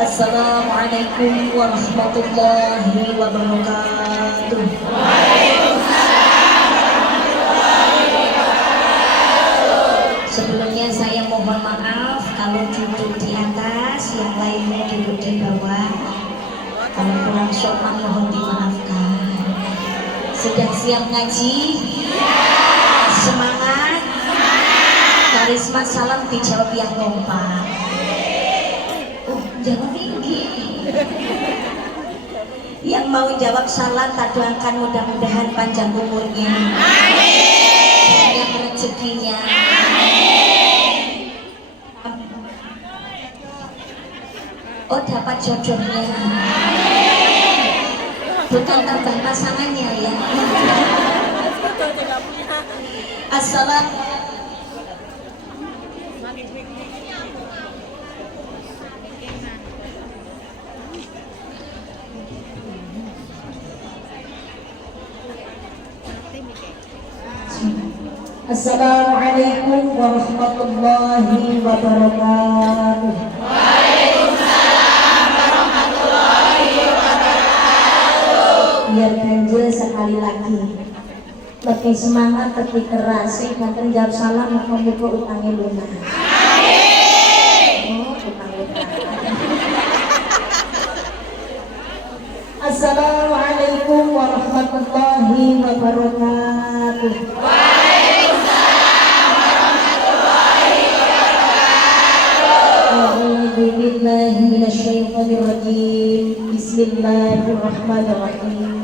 Assalamualaikum warahmatullahi wabarakatuh. Sebelumnya saya mohon maaf kalau duduk di atas, yang lainnya duduk di bawah. Kalau kurang sopan mohon dimaafkan. Sudah siap ngaji? Semangat? Karisma salam dijawab yang kompak. Jawab tinggi. Yang mau jawab salam tak doakan mudah-mudahan panjang umurnya. Amin. Banyak rezekinya. Oh, dapat jodohnya. Bukan tambah pasangannya ya. Assalamualaikum. Assalamualaikum warahmatullahi wabarakatuh. Waalaikumsalam warahmatullahi wabarakatuh. Biar ganjil sekali lagi. Lebih semangat, lebih keras. Sehingga jawab salam muka-muka utangnya lunas. Amin. Oh, utang lunas. Assalamualaikum warahmatullahi wabarakatuh. Bismillahirrahmanirrahim.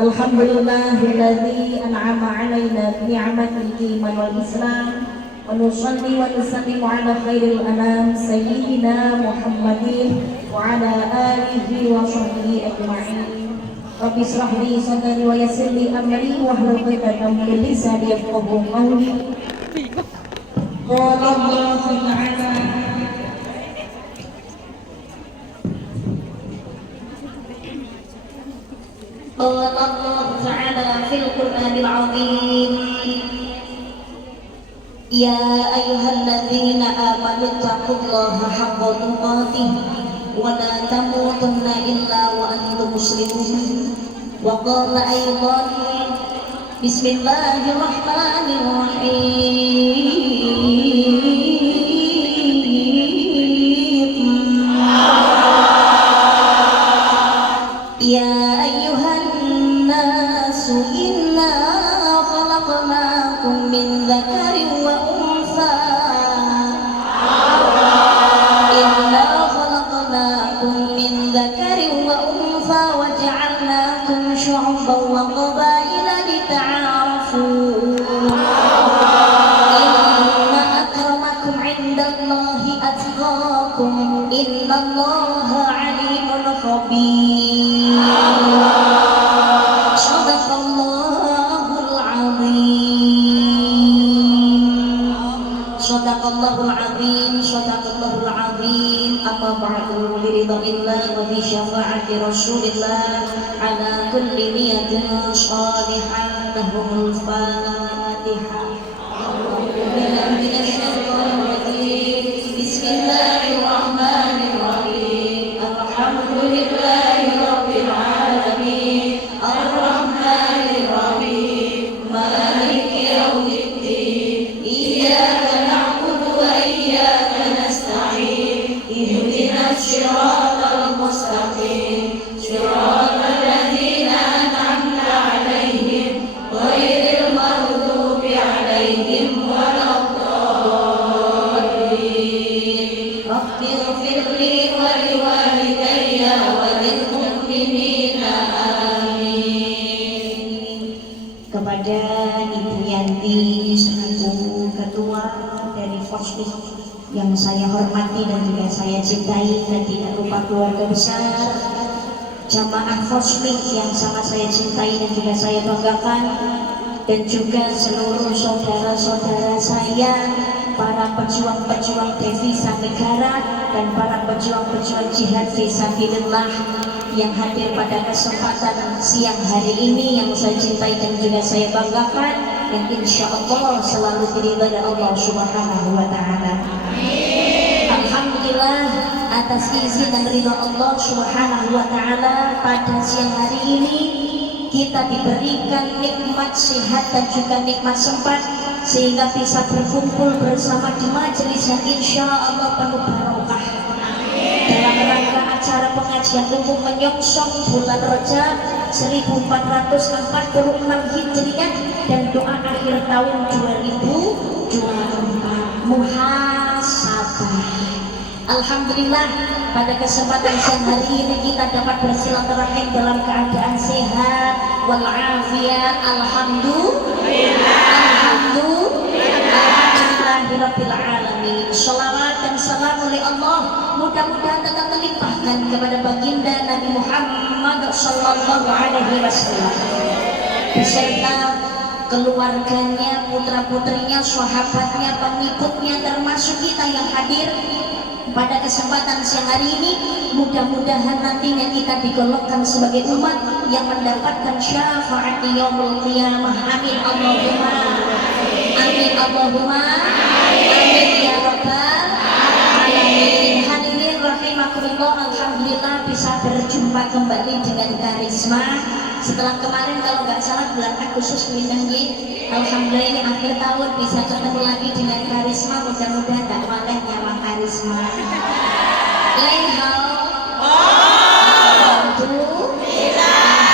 Alhamdulillahilladzi an'ama 'alaina bi ni'matil iman wal islam wa nusalli wa nusallimu 'ala khairil anam sayyidina Muhammadin wa 'ala alihi wa sahbihi ajma'in. Rabbi shrah li sadri wa yassir li amri wa hlul 'uqdatam min lisani yafqahu qawli. Qala Allahu ta'ala قال الله تعالى في القرآن العظيم يا أيها الذين آمنوا اتقوا الله حق تقاته ولا تموتن إلا وأنتم مسلمون وقال أيضا بسم الله الرحمن الرحيم يا أيها الناس إنا خلقناكم من ذكر وأنثى إنا خلقناكم من ذكر وأنثى وجعلناكم شعوبا وقبائل لتعارفوا إن أكرمكم عند الله أتقاكم إن الله عليم خبير. Sadaqallahul azim. Amma ba'du, biridhillah wa bi syafa'ati rasulillah ala kulli niyatin shalihah. Lahumul fatihah. Bismillahirrahmanirrahim. Alhamdulillahi rabbil alamin. Ar-rahmanir rahim. Maliki yaumiddin. Iyyaka na'budu wa iyyaka nasta'in. Ihdinas siratal mustaqim. Siratal ladzina an'amta 'alaihim ghairil maghdubi 'alaihim waladdallin. Rabbighfirli wa liwalidayya wa lil mu'minina amin. Kepada Ibu Yanti selaku ketua dari Fosbik yang saya hormati dan juga saya cintai, dan tidak lupa keluarga besar jamaah Fosbik yang sangat saya cintai dan juga saya banggakan, dan juga seluruh saudara-saudara saya, para pejuang-pejuang devisa negara dan para pejuang-pejuang jihad fisabilillah yang hadir pada kesempatan siang hari ini yang saya cintai dan juga saya banggakan, yang insya Allah selalu diridhai Allah Subhanahu wa Ta'ala. Alhamdulillah, atas izin dan ridha Allah Subhanahu wa taala pada siang hari ini kita diberikan nikmat sehat dan juga nikmat sempat sehingga bisa berkumpul bersama di majelis yang insya Allah penuh barokah dalam rangka acara pengajian umum menyongsong bulan Rajab 1446 Hijriah dan doa akhir tahun 2024 muhasabah. Alhamdulillah pada kesempatan siang hari ini kita dapat bersilaturahim dalam keadaan sehat walafiat. Alhamdulillahirabbil alamin. Shalawat dan salam oleh Allah mudah-mudahan tetap terlimpahkan kepada baginda Nabi Muhammad sallallahu alaihi wasallam beserta keluarganya, putra-putrinya, sahabatnya, pengikutnya, termasuk kita yang hadir pada kesempatan siang hari ini. Mudah-mudahan nantinya kita digolongkan sebagai umat yang mendapatkan syafaat di yaumul qiyamah. Amin Allahumma amin Allahumma amin ya rabbal alamin. Hadirin rahimakumullah, alhamdulillah bisa berjumpa kembali dengan Karisma setelah kemarin kalau nggak salah bulan Agustus pindahnya. Alhamdulillah ini akhir tahun bisa ketemu lagi dengan Karisma. Mudah-mudahan tak waleh nyawa Karisma lain hal.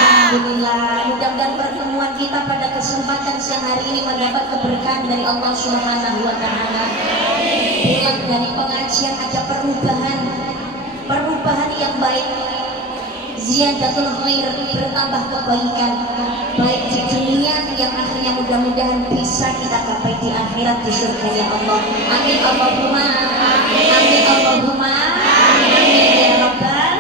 Alhamdulillah, mudah-mudahan pertemuan kita pada kesempatan siang hari ini mendapat keberkahan dari Allah Subhanahu wa taala. Pulang dari pengajian ada perubahan yang baik, ziyadatul khair, bertambah kebaikan baik di dunia yang akhirnya mudah-mudahan bisa kita capai di akhirat di surga ya Allah. Amin Allahumma amin Allahumma amin ya rabbal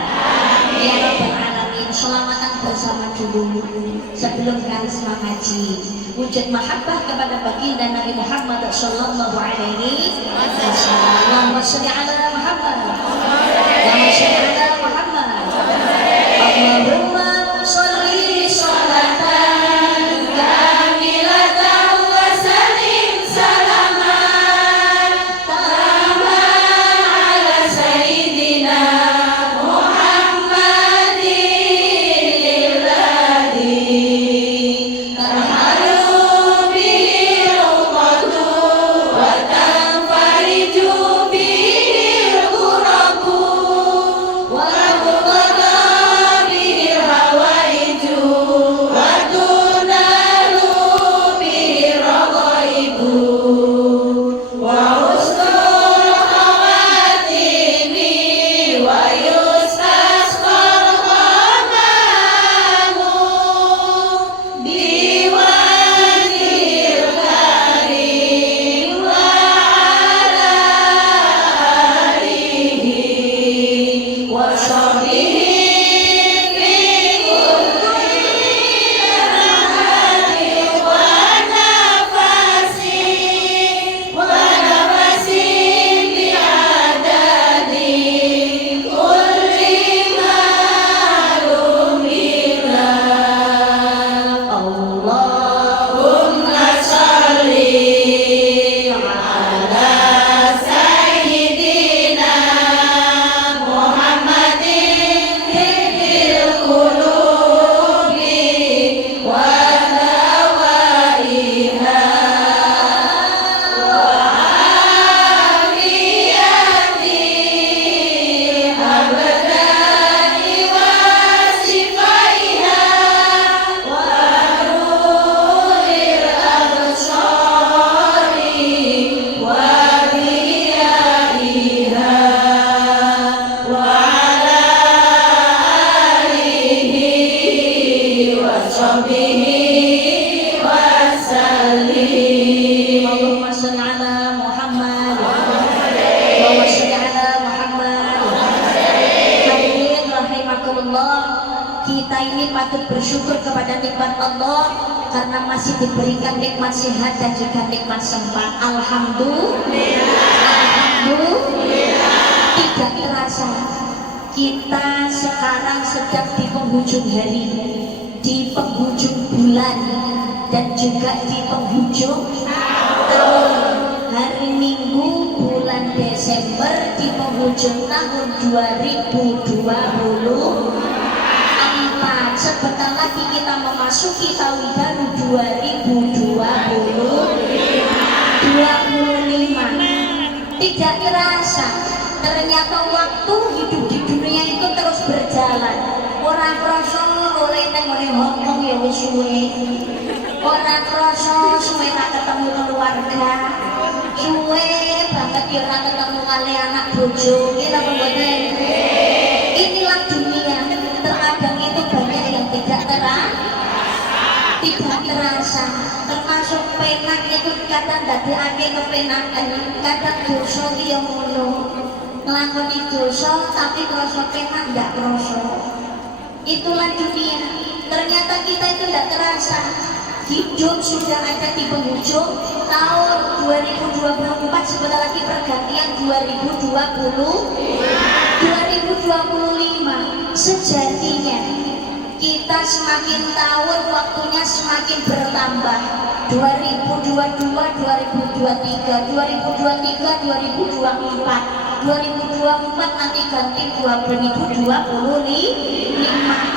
alamin. Selamatan bersama dulu sebelum Karisma ngaji. Wujud mahabbah kepada baginda Nabi Muhammad sallallahu alaihi wasallam. Allahumma shalli ala Muhammad Allahumma shalli ala Muhammad Allahumma sholli sholatan kamilatan wa sallim salaman tamman ala sayyidina Muhammadin alladhi tarhalu bihi uqadu wa tanfariju bihi al-qurabu wa kita ini patut bersyukur kepada nikmat Allah karena masih diberikan nikmat sehat dan juga nikmat sempat. Alhamdulillah. Tidak terasa kita sekarang sedang di penghujung hari, di penghujung bulan, dan juga di penghujung tahun. Hari Minggu bulan Desember di penghujung tahun 2024. Sebentar lagi kita memasuki tahun baru 2025. Tidak terasa, ternyata waktu hidup di dunia itu terus berjalan. Orang kroso oleh oleh Hongkong ya wis suwe. Orang kroso suwe tak ketemu keluarga. Suwe banget ya ora ketemu kali anak bojo. Kita mboten. Inilah dunia. Terkadang itu banyak yang tidak terasa. Termasuk penak itu kadang dadekake kepenakan, kadang dosa ki ya ngono. Nglakoni dosa tapi krasa penak ndak krasa. Itulah dunia. Ternyata kita itu tidak terasa. Hidup sudah ada di penghujung tahun 2024, sebentar lagi pergantian 2025. Sejatinya kita semakin tahun waktunya semakin bertambah. 2022, 2023, 2023, 2024, 2024 nanti ganti 2025.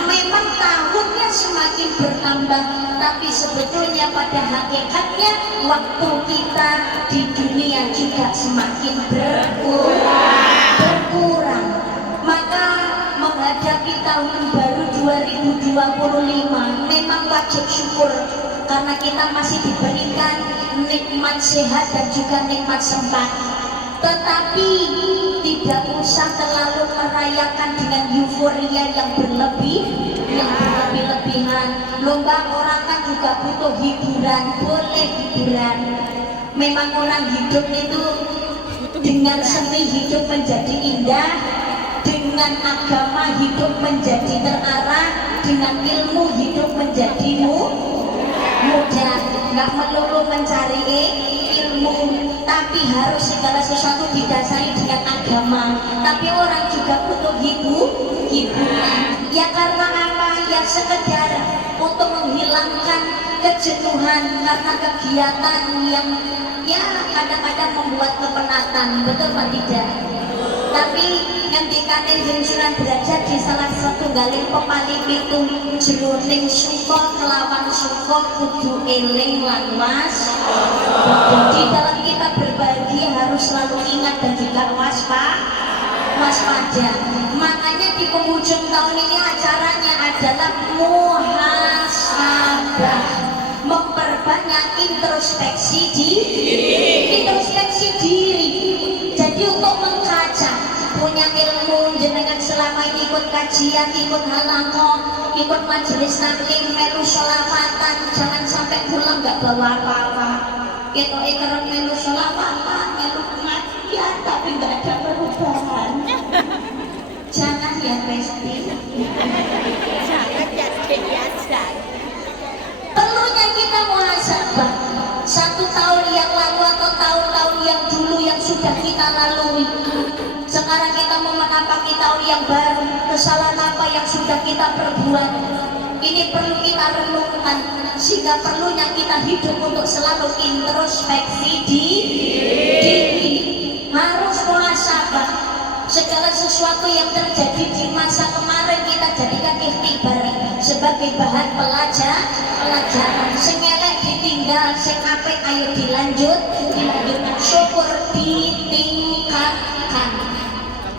Memang tahunnya semakin bertambah, tapi sebetulnya pada hakikatnya waktu kita di dunia juga semakin berkurang. Maka menghadapi tahun baru 2025 memang wajib syukur karena kita masih diberikan nikmat sehat dan juga nikmat sempat. Tetapi tidak usah terlalu merayakan dengan euforia yang berlebihan. Lomba orang kan juga butuh hiburan, boleh hiburan. Memang orang hidup itu dengan seni hidup menjadi indah, dengan agama hidup menjadi terarah, dengan ilmu hidup menjadi mudah. Nggak melulu mencari ilmu, tapi harus segala sesuatu didasari dengan agama. Tapi orang juga butuh hiburan. Ya karena apa? Ya sekedar untuk menghilangkan kejenuhan karena kegiatan yang ya kadang-kadang membuat kepenatan. Betul Pak tidak? Tapi ngendikane Sunan Derajat di salah satu galih pepaling itu jroning suka kelawan suka kudu eling lan di dalam kita berbagi harus selalu ingat dan juga waspada. Makanya di penghujung tahun ini acaranya adalah muhasabah, memperbanyak introspeksi diri. Jadi untuk mengkaca punya ilmu jenengan selama ini ikut kajian, ikut halaqah, ikut majelis taklim, melu sholawatan, jangan sampai pulang nggak bawa apa-apa. Kita ikhram melu sholawatan, melu pengajian, tapi nggak ada perubahan. Jangan ya Pesti. Perlunya kita muhasabah. 1 tahun yang lalu atau tahun-tahun yang dulu yang sudah kita lalui. Sekarang kita mau menapaki tahun yang baru. Kesalahan apa yang sudah kita perbuat? Ini perlu kita renungkan. Sehingga perlunya kita hidup untuk selalu introspeksi diri. Harus muhasabah. Segala sesuatu yang terjadi di masa kemarin kita jadikan ikhtibar sebagai bahan pelajaran. Sing elek ditinggal, sing apik ayo dilanjutkan. Syukur ditingkatkan.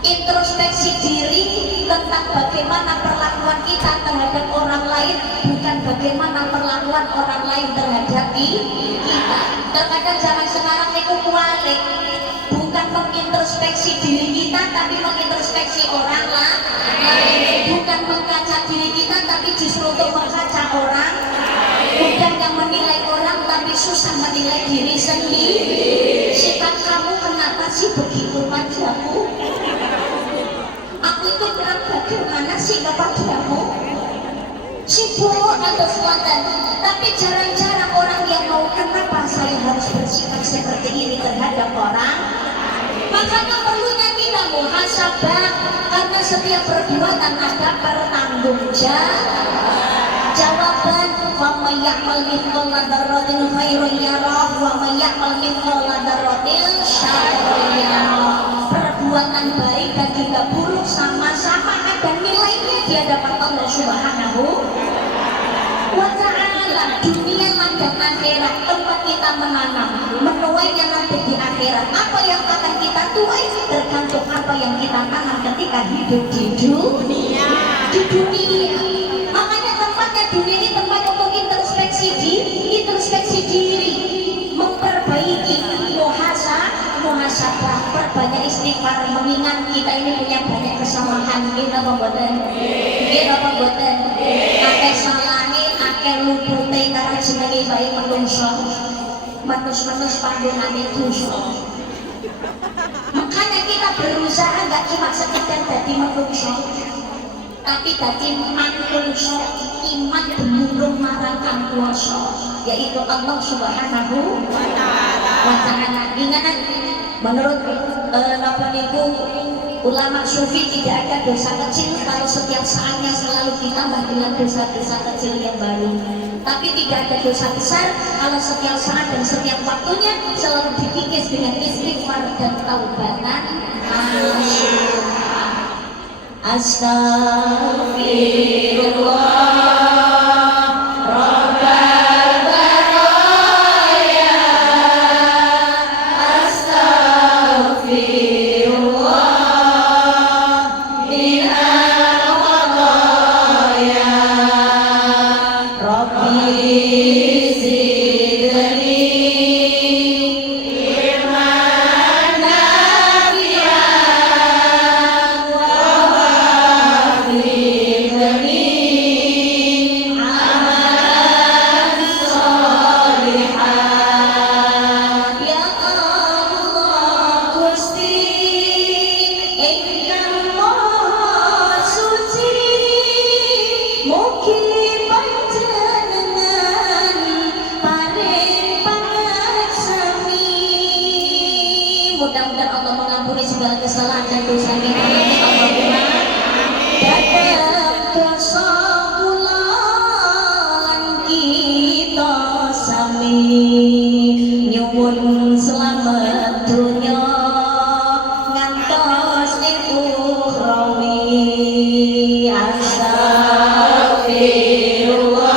Introspeksi diri tentang bagaimana perlakuan kita terhadap orang lain, bukan bagaimana perlakuan orang lain terhadap kita. Terkadang zaman sekarang itu kualik, bukan mengintrospeksi diri kita tapi mengintrospeksi orang lain, bukan mengkaca diri kita tapi justru untuk mengkaca orang, bukan yang menilai orang tapi susah menilai diri sendiri. Sifat kamu kenapa sih begitu padaku? Aku itu kurang bagaimana sih kepadamu? Sibuk atau sesuatu, tapi jarang-jarang orang yang mau kenapa saya harus bersikap seperti ini terhadap orang. Makanya perlunya kita muhasabah, karena setiap perbuatan ada pertanggungjawaban. Faman ya'mal mithqala dzarratin khairan yarah wa may ya'mal mithqala dzarratin syarran yarah. Perbuatan baik dan juga buruk sama-sama ada nilainya di hadapan Allah Subhanahu wa ta'ala. Dunia dan akhirat tempat kita menanam, menuainya nanti di akhirat. Apa yang akan kita tuai tergantung apa yang kita tanam ketika hidup di dunia. Di dunia. Makanya tempatnya dunia ini tempat untuk introspeksi diri, memperbaiki muhasabah, perbanyak istighfar, mengingat kita ini punya banyak kesalahan. Kita pembuatan, akeh salahnya, akeh lupute karena jenenge bae menungso, manus panggonane dosa. Makanya kita berusaha nggak cuma sekedar jadi menungso, tapi jadi manungso iman demurung marang kang kuwasa, yaitu Allah Subhanahu wa ta'ala. Ingat, menurut ulama sufi tidak ada dosa kecil kalau setiap saatnya selalu ditambah dengan dosa-dosa kecil yang baru. Tapi tidak ada dosa besar kalau setiap saat dan setiap waktunya selalu dikikis dengan istighfar dan taubatan. Astagfirullah. Mudah-mudahan Allah mengampuni segala kesalahan dan dosa kita. Allahumma dalam dosa bulan kita sami nyuwun selamat dunya ngantos ukhrawi. Astagfirullah.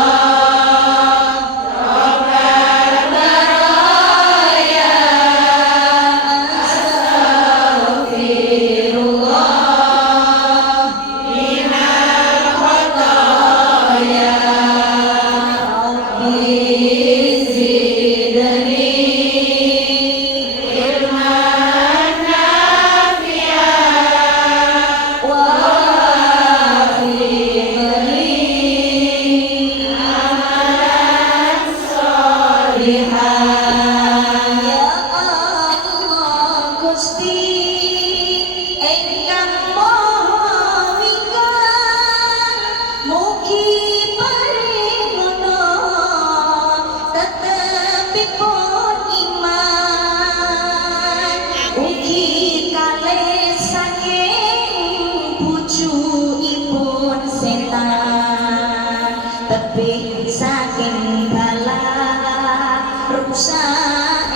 Saking bala rusak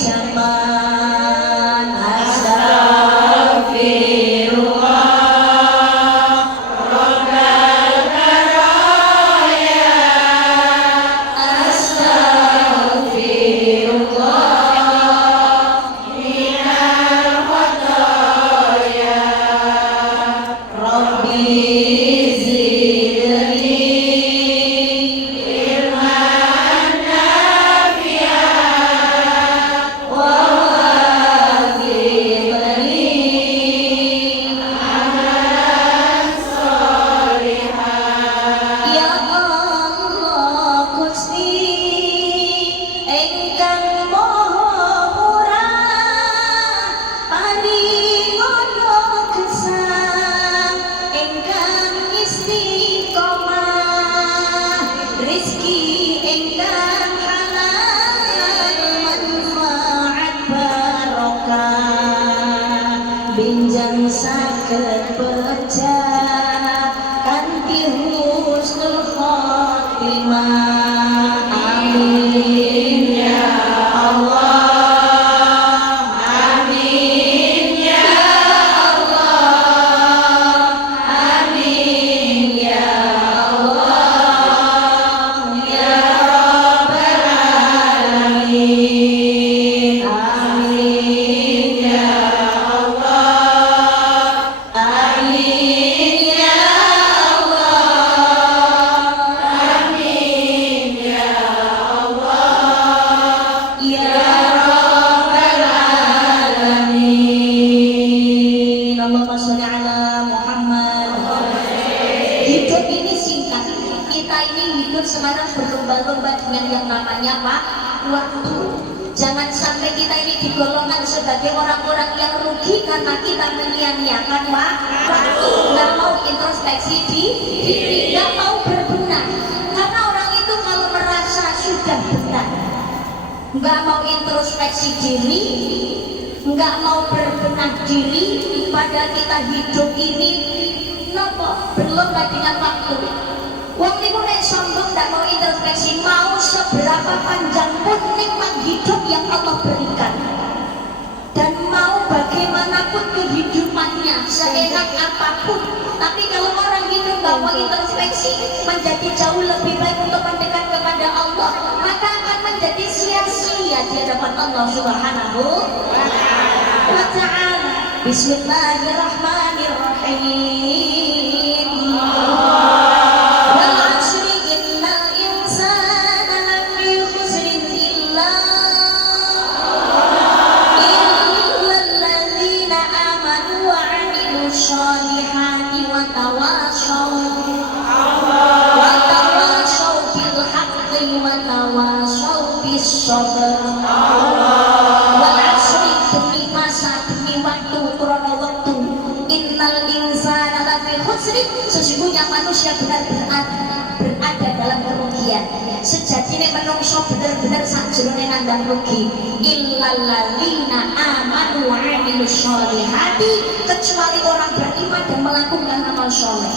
zaman. Astagfirullah. Rabbal baraya. Astagfirullah minal khataya. Rabbi engkang hidup sekarang berlomba-lomba dengan yang namanya waktu. Jangan sampai kita ini digolongkan sebagai orang-orang yang rugi karena kita menyia-nyiakan waktu, nggak mau introspeksi diri, nggak mau berbenah. Karena orang itu kalau merasa sudah benar, nggak mau introspeksi diri, nggak mau berbenah diri, padahal kita hidup ini nopo berlomba dengan waktu. Wong niku nek sombong ndak mau introspeksi, mau seberapa panjang pun nikmat hidup yang Allah berikan, dan mau bagaimanapun kehidupannya seenak apapun. Tapi kalau orang itu nggak mau introspeksi, menjadi jauh lebih baik untuk mendekat kepada Allah, maka akan menjadi sia-sia di hadapan Allah Subhanahu wa ta'ala. Bismillahirrahmanirrahim. Wal asri, demi masa, demi waktu, krono waktu. Innal insana lafi khusri, sesungguhnya manusia benar-benar berada dalam kerugian. Sejatinya menungso benar-benar sakjroning nandang rugi. Illal ladzina amanu wa amilus sholihati, kecuali orang beriman dan melakukan amal soleh.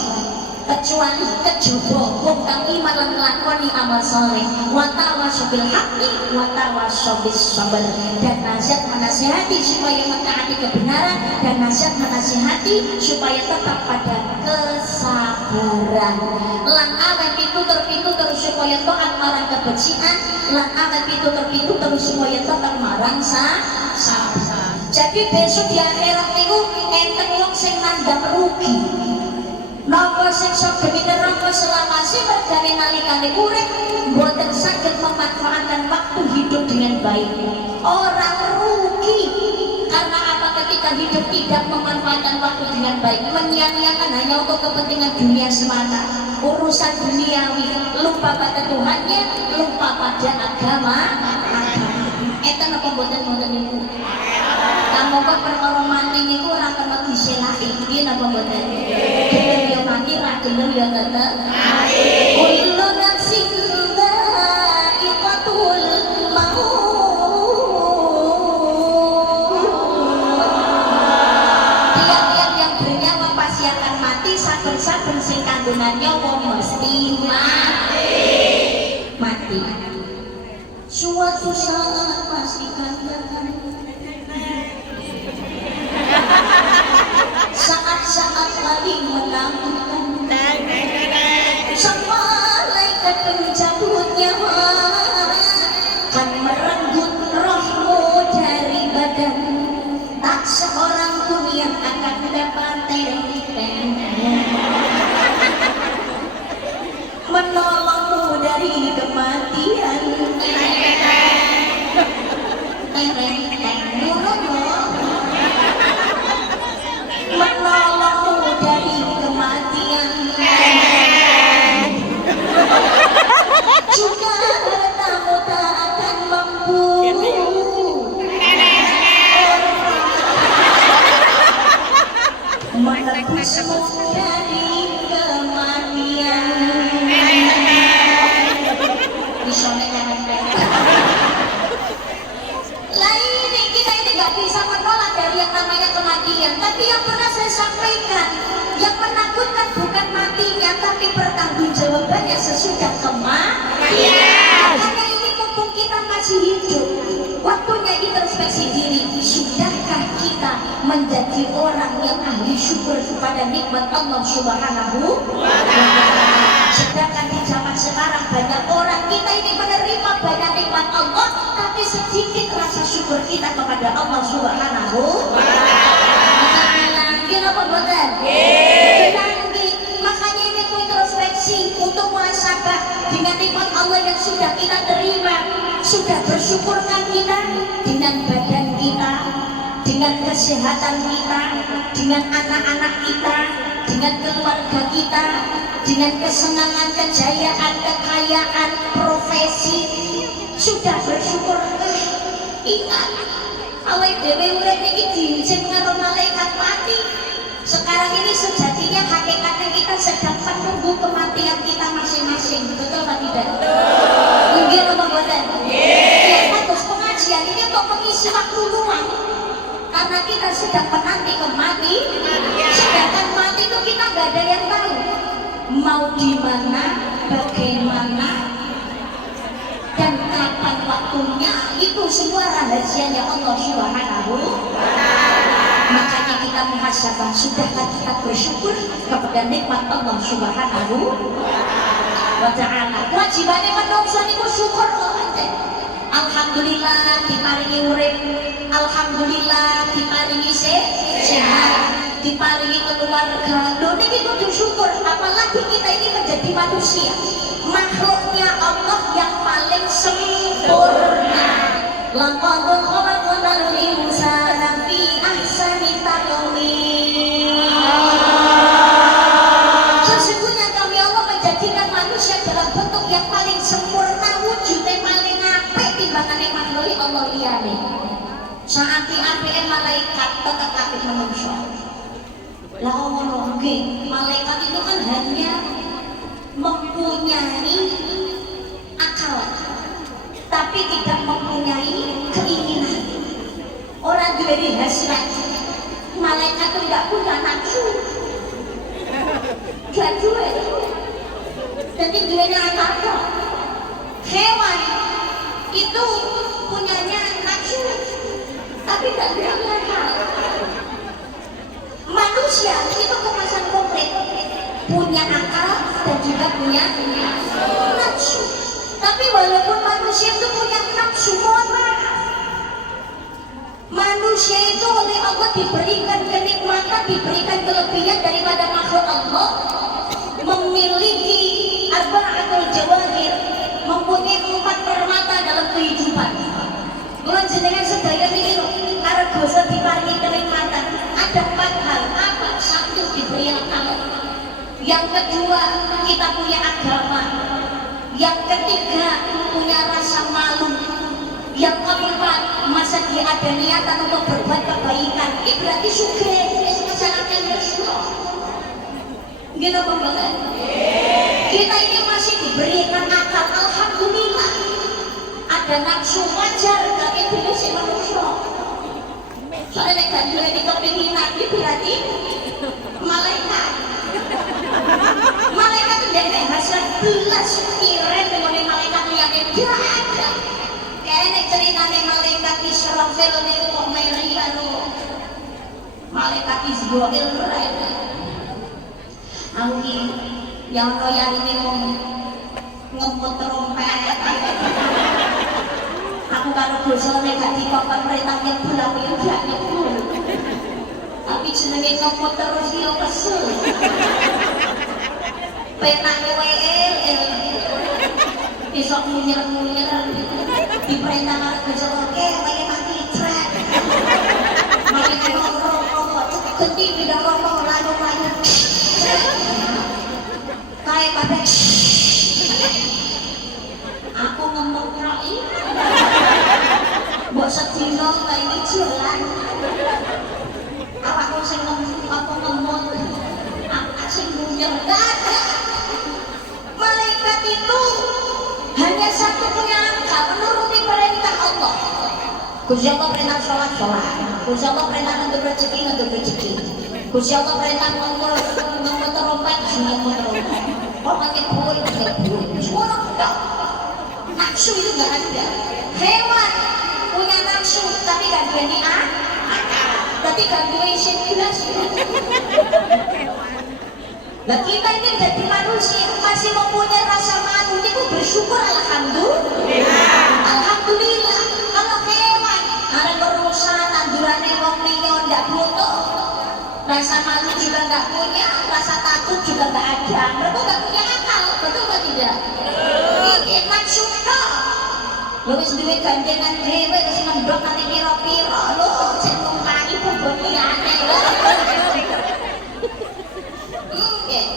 Kecuali kejaba wong kang iman lan nglakoni amal saleh, wa tawassaw bil haqqi wa tawassaw bis sabr, dan nasihat menasihati supaya mentaati kebenaran, dan nasihat menasihati supaya tetap pada kesabaran. Lan awet pitutur supaya taat marang kebencian, lan awet pitutur supaya tetap marang sabar. Jadi besok di akhirat niku enten wong sing nandang rugi. Napa siksa geni neraka selawase mergane nalikane urip mboten saged memanfaatkan waktu hidup dengan baik. Orang rugi karena apa? Ketika hidup tidak memanfaatkan waktu dengan baik, menyia-nyiakan hanya untuk kepentingan dunia semata, urusan duniawi, lupa pada Tuhannya, lupa pada agama. Eta napa mboten niku? Kamu kok perkara manting niku ora kena diselaki, piye napa mboten? Mati ragelem ya tetep mati. Kullu nafsin dha'iqatul maut. Tiap-tiap yang bernyawa pasti akan mati. Saben-saben sing kandungan nyawa mesti mati. Suatu saat pasti kandungan. Saat-saat lagi menangkan sang malaikat pencabut nyawa kan merenggut rohmu dari badan. Tak seorang pun yang akan dapat menolongmu dari kematian. Menolongmu dari kematian, juga hartamu tak akan mampu menebusmu dari kematian. Lain kita ini nggak bisa menolak dari yang namanya kematian, tapi yang pernah saya sampaikan, yang menakutkan bukan matinya, tapi pertanggungjawabannya sesudah kematian. Makanya ini mumpung kita masih hidup, waktunya introspeksi diri. Sudahkah kita menjadi orang yang ahli syukur kepada nikmat Allah Subhanahu wa ta'ala? Sedangkan di zaman sekarang banyak orang, kita ini menerima banyak nikmat Allah, tapi sedikit rasa syukur kita kepada Allah Subhanahu wa ta'ala. Kenapa betul? Makanya ini introspeksi untuk muhasabah dengan nikmat Allah yang sudah kita terima. Sudah bersyukurkan kita dengan badan kita, dengan kesehatan kita, dengan anak-anak kita, dengan keluarga kita, dengan kesenangan, kejayaan, kekayaan, profesi, sudah bersyukur. Ingat, awake dhewe urip iki diincin karo malaikat mati. Sekarang ini sejatinya hakikatnya kita sedang menunggu kematian kita masing-masing. Betul apa tidak? Nggih apa mboten? Nggih. Terus pengajian ini untuk mengisi waktu luang. Karena kita sedang menanti kematian. Sedangkan mati itu kita nggak ada yang tahu. Mau di mana, bagaimana, dan kapan waktunya, itu semua rahasianya Allah Subhanahu. Makanya kita muhasabah, sudahkah kita bersyukur kepada nikmat Allah Subhanahu wa ta'ala. Kewajibannya menungso niku syukur kok. Alhamdulillah diparingi urip, alhamdulillah diparingi sehat, diparingi keluarga. Lho niki kudu syukur, apalagi kita ini menjadi manusia, makhluknya Allah yang paling sempurna. Laqad khalaqnal insana fi ahsani taqwim. Sesungguhnya kami Allah menjadikan manusia dalam bentuk yang paling sempurna, wujudnya paling apik timbangane makhluk Allah liyane. Saati-apike malaikat tetep apik manusia. Lah ngono nggih, malaikat itu kan hanya mempunyai akal, tapi tidak mempunyai keinginan. Orang duweni hasrat. Malaikat itu tidak punya nafsu. Gak duwe. Jadi duweni akal. Hewan itu punyanya nafsu, tapi tidak punya akal. Manusia itu kemasan komplit, punya akal dan juga punya nafsu. Tapi walaupun manusia itu punya nafsu, mohon maaf, manusia itu oleh Allah diberikan kenikmatan, diberikan kelebihan daripada makhluk Allah, memiliki arba'atul jawahir, mempunyai 4 permata dalam kehidupan. Bukan jenengan sedaya ini loh, karena dosa diparingi kenikmatan. Ada 4 hal. Apa? 1, diberi akal. Yang kedua, kita punya agama. Yang ketiga, punya rasa malu. Yang keempat, masa dia ada niatan untuk berbuat kebaikan. Ini berarti sugih, masyarakat bersyukur. Gitu pembangunan. Kita ini masih diberikan akal, alhamdulillah. Ada nafsu, wajar, tapi itu si manusia. Soalnya kan dia di kepinginan, ini berarti malaikat. Malaikat itu jadi hasrat belas kirim dengan malaikat yang tidak ada. Kayaknya ceritanya malaikat Israfil ini kok meriah loh. Malaikat Israfil berada. Angin yang royal ini mau ngebut trompet. Aku kalau dosa mereka di papan perintahnya pulang ya gak nyebut. Tapi jenenge ngebut terus dia kesel. Penang WL besok munyer-munyer diperintah karo dosa oke pengen mati trek. Mari rokok genti bidang rokok lalu banyak. Kayak babek. Aku ngomong rai. Mbok sedina kae jalan. Awakku sing ngomong apa sing munyer ada. Malaikat itu hanya satu punya akal, menuruti perintah Allah. Gusti Allah perintah sholat. Gusti Allah perintah untuk rezeki. Gusti Allah perintah ngomong trompet, ngomong trompet. Pokoknya bui. Semua enggak. Nafsu itu enggak ada. Hewan punya nafsu tapi enggak berani akal. Berarti enggak duwe sing jelas. Nah kita ini jadi manusia masih mempunyai rasa malu, ini bersyukur alhamdulillah. Alhamdulillah. Kalau hewan ada berusaha tandurannya wong liya ndak butuh, rasa malu juga nggak punya, rasa takut juga nggak ada. Mereka nggak punya akal, betul nggak tidak? Ini maksudnya lu wis duwe gandengan dhewe wis ngendok nanti pira-pira lho sing nungkangi pembeliane lho.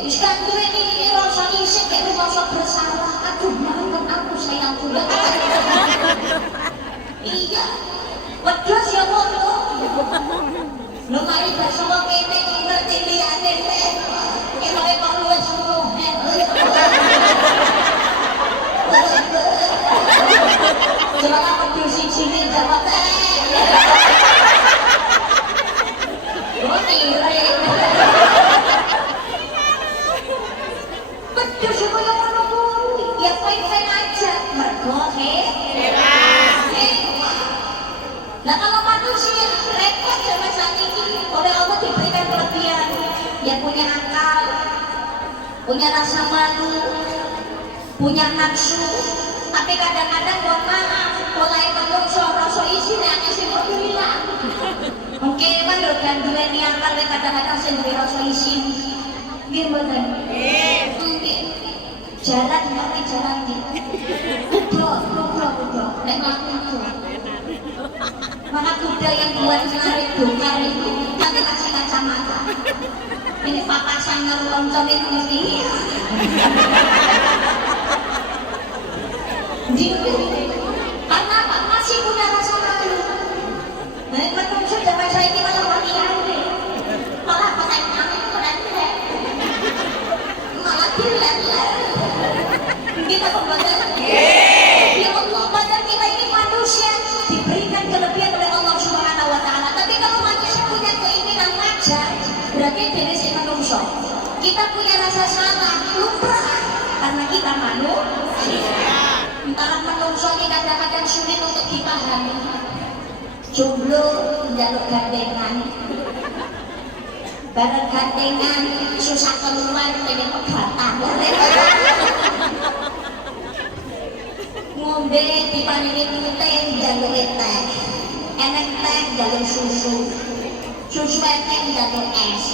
Wis kan duwe pira Iya. Wedhus ya ngono. Lho mari bersama kene ngerti liyane teh. Kene kok luwes suruh. Celaka wedhus sing jawab teh. Oh, nire. Wedhus kok yo ngono kuwi. Ya fine-fine aja. Mergo nah kalau manusia repot sama saat ini oleh Allah diberikan kelebihan yang punya akal, punya rasa malu, punya nafsu, tapi kadang-kadang mohon maaf mulai menungso rasa isi yang isi kok hilang. Mungkin kan lo kan dua ni akal kadang-kadang sendiri rasa isi gimana? Jalan tapi jalan gitu. Kubro, nek ngaku. Maka kuda yang buat menarik bongkar itu tapi kasih kacamata. Ini papasan ngaruh loncon itu mesti. Karena apa? Masih punya rasa malu. Nah, menungso zaman saya ini malah wanita malah pertanyaan itu keren-keren. Malah dileler. Kita pembaca. Ya Allah, badan kita ini manusia diberikan kelebihan oleh Allah Subhanahu wa taala. Tapi kalau manusia punya keinginan wajar, berarti jenis menungso. Kita punya rasa salah, lumrah karena kita manusia. Antara menungso ini kadang-kadang sulit untuk dipahami. Jomblo njaluk gandengan. Bareng gandengan susah keluar pengen pegatah. Ngombe diparingi teh njaluk teh. Enek teh njaluk susu. Susu teh njaluk es.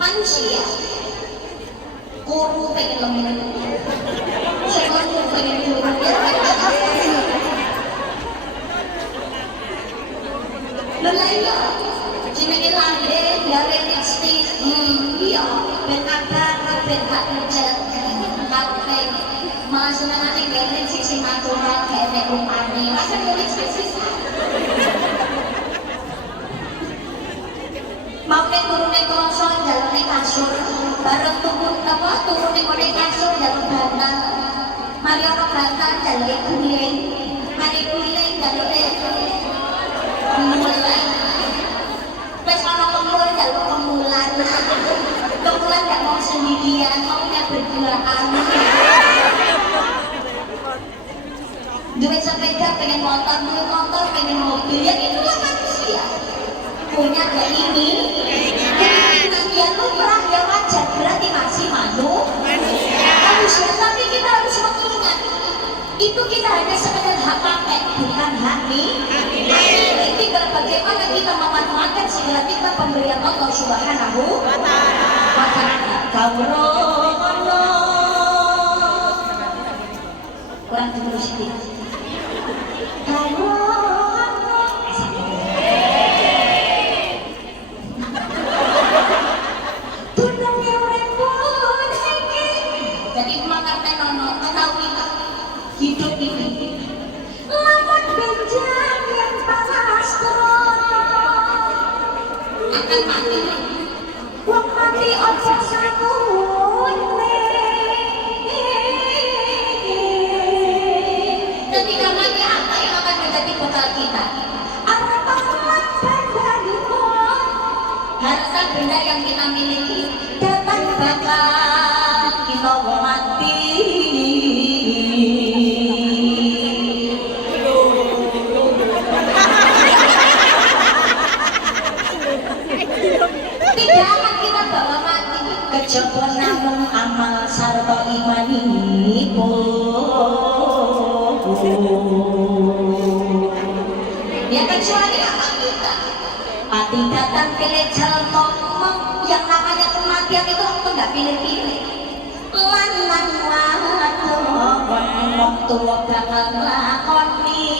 Manusia kuru pengen lemen. Sing lemu pengen turun. Lelaya jenenge lande gawe lipstik. Iya, ben akar ben gak kerja. Malah senengane gawe sing natural gawe rupane. Masa nulis sisa. Mau nek turune kroso jalane kasur, bareng turune kene kasur jaluk bantal. Mari ana bantal jaluk guling. Mari guling jaluk mulai. Wes ana kemul jaluk kemulan. Kemulan gak mau sendirian, maunya berduaan. Duit sepeda pengen motor, duit motor pengen mobil, ya itulah manusia. Punya keinginan, ya lumrah, ya wajar, berarti masih manusia. Tapi kita harus mengingat, itu kita hanya sekedar hak pakai, bukan hak milik. Tinggal bagaimana kita memanfaatkan segala nikmat pemberian Allah Subhanahu wa taala. Kaurono kurang terus sedikit. Jadi makanya nono ketahui hidup ini lawan benjang yang panas akan mati. Wong mati ojo sakune. Ketika mati apa yang akan menjadi bekal kita? Harta harta benda yang kita miliki datang bakal kita mati. Tidak akan kita bawa mati kejaba namung amal sarta imanipun. Ya kecuali amal kita. Mati datang pilih jalma, yang namanya kematian itu aku nggak pilih-pilih. Lan waktu bakal lakoni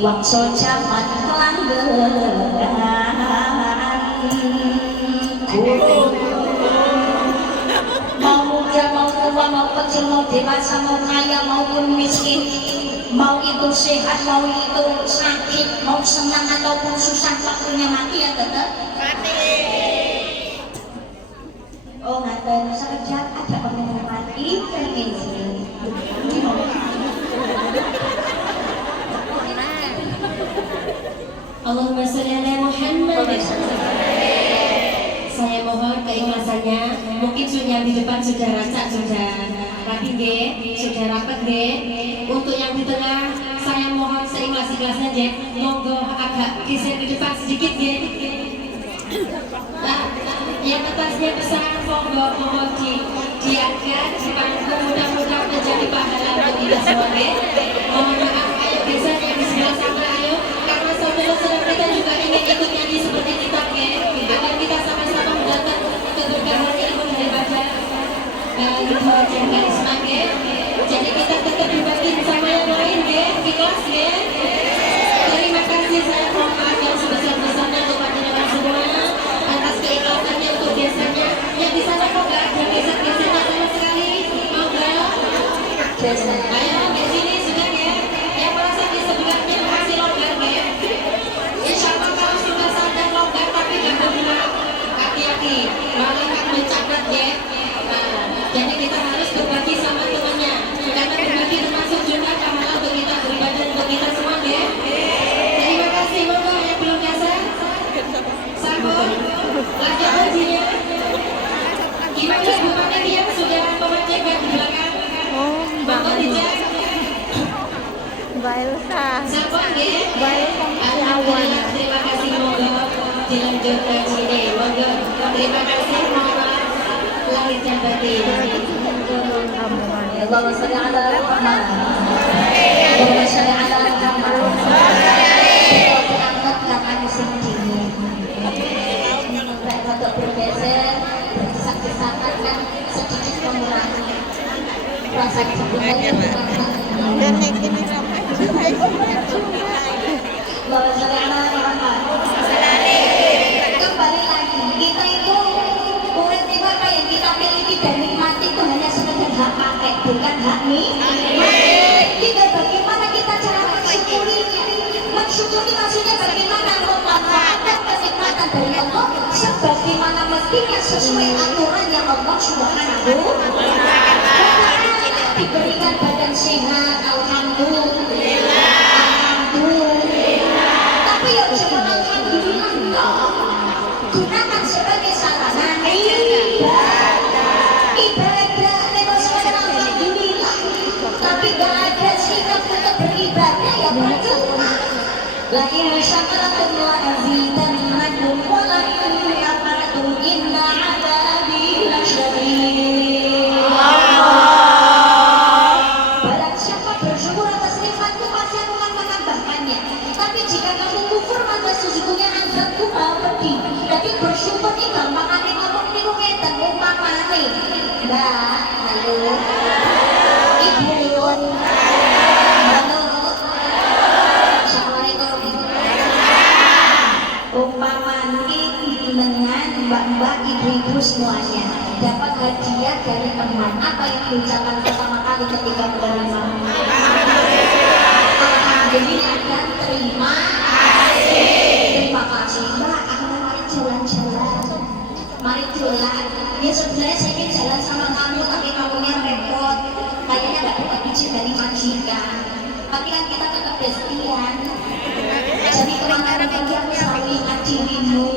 waktu jaman kelanggengan mau muda mau tua mau kecil umur, mau dewasa, mau kaya maupun miskin, mau itu sehat, mau itu sakit, mau senang ataupun susah, waktunya mati ya tetap mati. Oh ngaten sekejap ada orang mati pengen sih. Allahumma sholli ala Muhammad. Saya mohon keikhlasannya. Mungkin sudah di depan sudah racak, sudah rapi nggih, sudah rapet nggih. Untuk yang di tengah saya mohon seikhlas-ikhlasnya nggih. Monggo agak geser di depan sedikit nggih. Nah, yang atasnya besar monggo diangkat di panggung, mudah-mudahan menjadi pahala untuk kita semua nggih. Mohon maaf, ayo geser yang di sebelah sana ayo. Karena saudara-saudara kita juga ingin ikut nyanyi seperti kita nggih, agar kita sama-sama mendapat keberkahan ilmu daripada Ibu Hajar Karisma nggih. Jadi kita tetap berbagi sama yang lain nggih, ikhlas nggih. Terima kasih, saya mohon maaf yang sebesar-besarnya untuk panjenengan semua atas keikhlasannya untuk biasanya. Yang di sana kok nggak ada geser-gesernya sama sekali? Monggo. Ayo di sini sudah ya. Yang merasa di sebelahnya masih longgar ya. Insya Allah kalau sudah sadar longgar tapi nggak bergerak, hati-hati, malah akan mencatat ya. Nah, jadi kita harus berbagi sama temannya, karena berbagi termasuk juga pahala untuk kita beribadah untuk kita semua ya. Terima kasih, monggo yang belum biasa. Sambung, lanjut ujinya. Gimana Bu Panitia sudah memancing di belakang? Monggo dijak. Mbak Elsa, Sambung ya. Mbak Elsa masih awan. Alhamdulillah, terima kasih, monggo dilanjutkan sini, monggo. Terima kasih, mohon maaf lahir dan batin. Allahumma sholli ala Muhammad. Allahumma sholli ala Muhammad. Kita angkat tangan sing dingin. Nek rada bergeser, berdesak-desakan kan sedikit mengurangi rasa kebutuhan. Dan naik ini ramai. Allahumma sholli ala Muhammad. Kembali lagi, kita itu urip itu apa yang kita miliki dan nikmati itu hanya sekedar hak pakai, bukan hak kita. Bagaimana kita cara mensyukurinya? Mensyukuri maksudnya bagaimana memanfaatkan kenikmatan dari Allah sebagaimana mestinya sesuai aturan yang Allah Subhanahu wa Ta'ala. Diberikan badan sehat, alhamdulillah. Alhamdulillah. Tapi yang cuma alhamdulillah, gunakan sebagai sarana ibadah. Ibadah sebagai alhamdulillah, tapi gak ada sikap untuk beribadah ya percuma. La in syakartum la azidannakum wa la in kafartum inna 'adzabi lasyadid. Barang siapa bersyukur atas nikmatku pasti aku akan menambahkannya. Tapi jika kamu kufur maka sesungguhnya azabku maha pedih. Jadi bersyukur ini gampangane ngomong niku ngeten umpamane. Mbak, halo. Ibu. Halo. Assalamualaikum. Umpamane dengan mbak-mbak, ibu-ibu semuanya dapat hadiah dari teman, apa yang diucapkan pertama kali ketika menerima? Alhamdulillah dan terima kasih. Terima kasih Mbak, aku mari jalan-jalan. Mari jalan. Ya sebenarnya saya ingin jalan sama kamu, tapi kamunya repot. Kayaknya nggak dapat izin dari majikan. Tapi kan kita tetap bestian. Jadi kemana-mana pergi aku selalu ingat dirimu.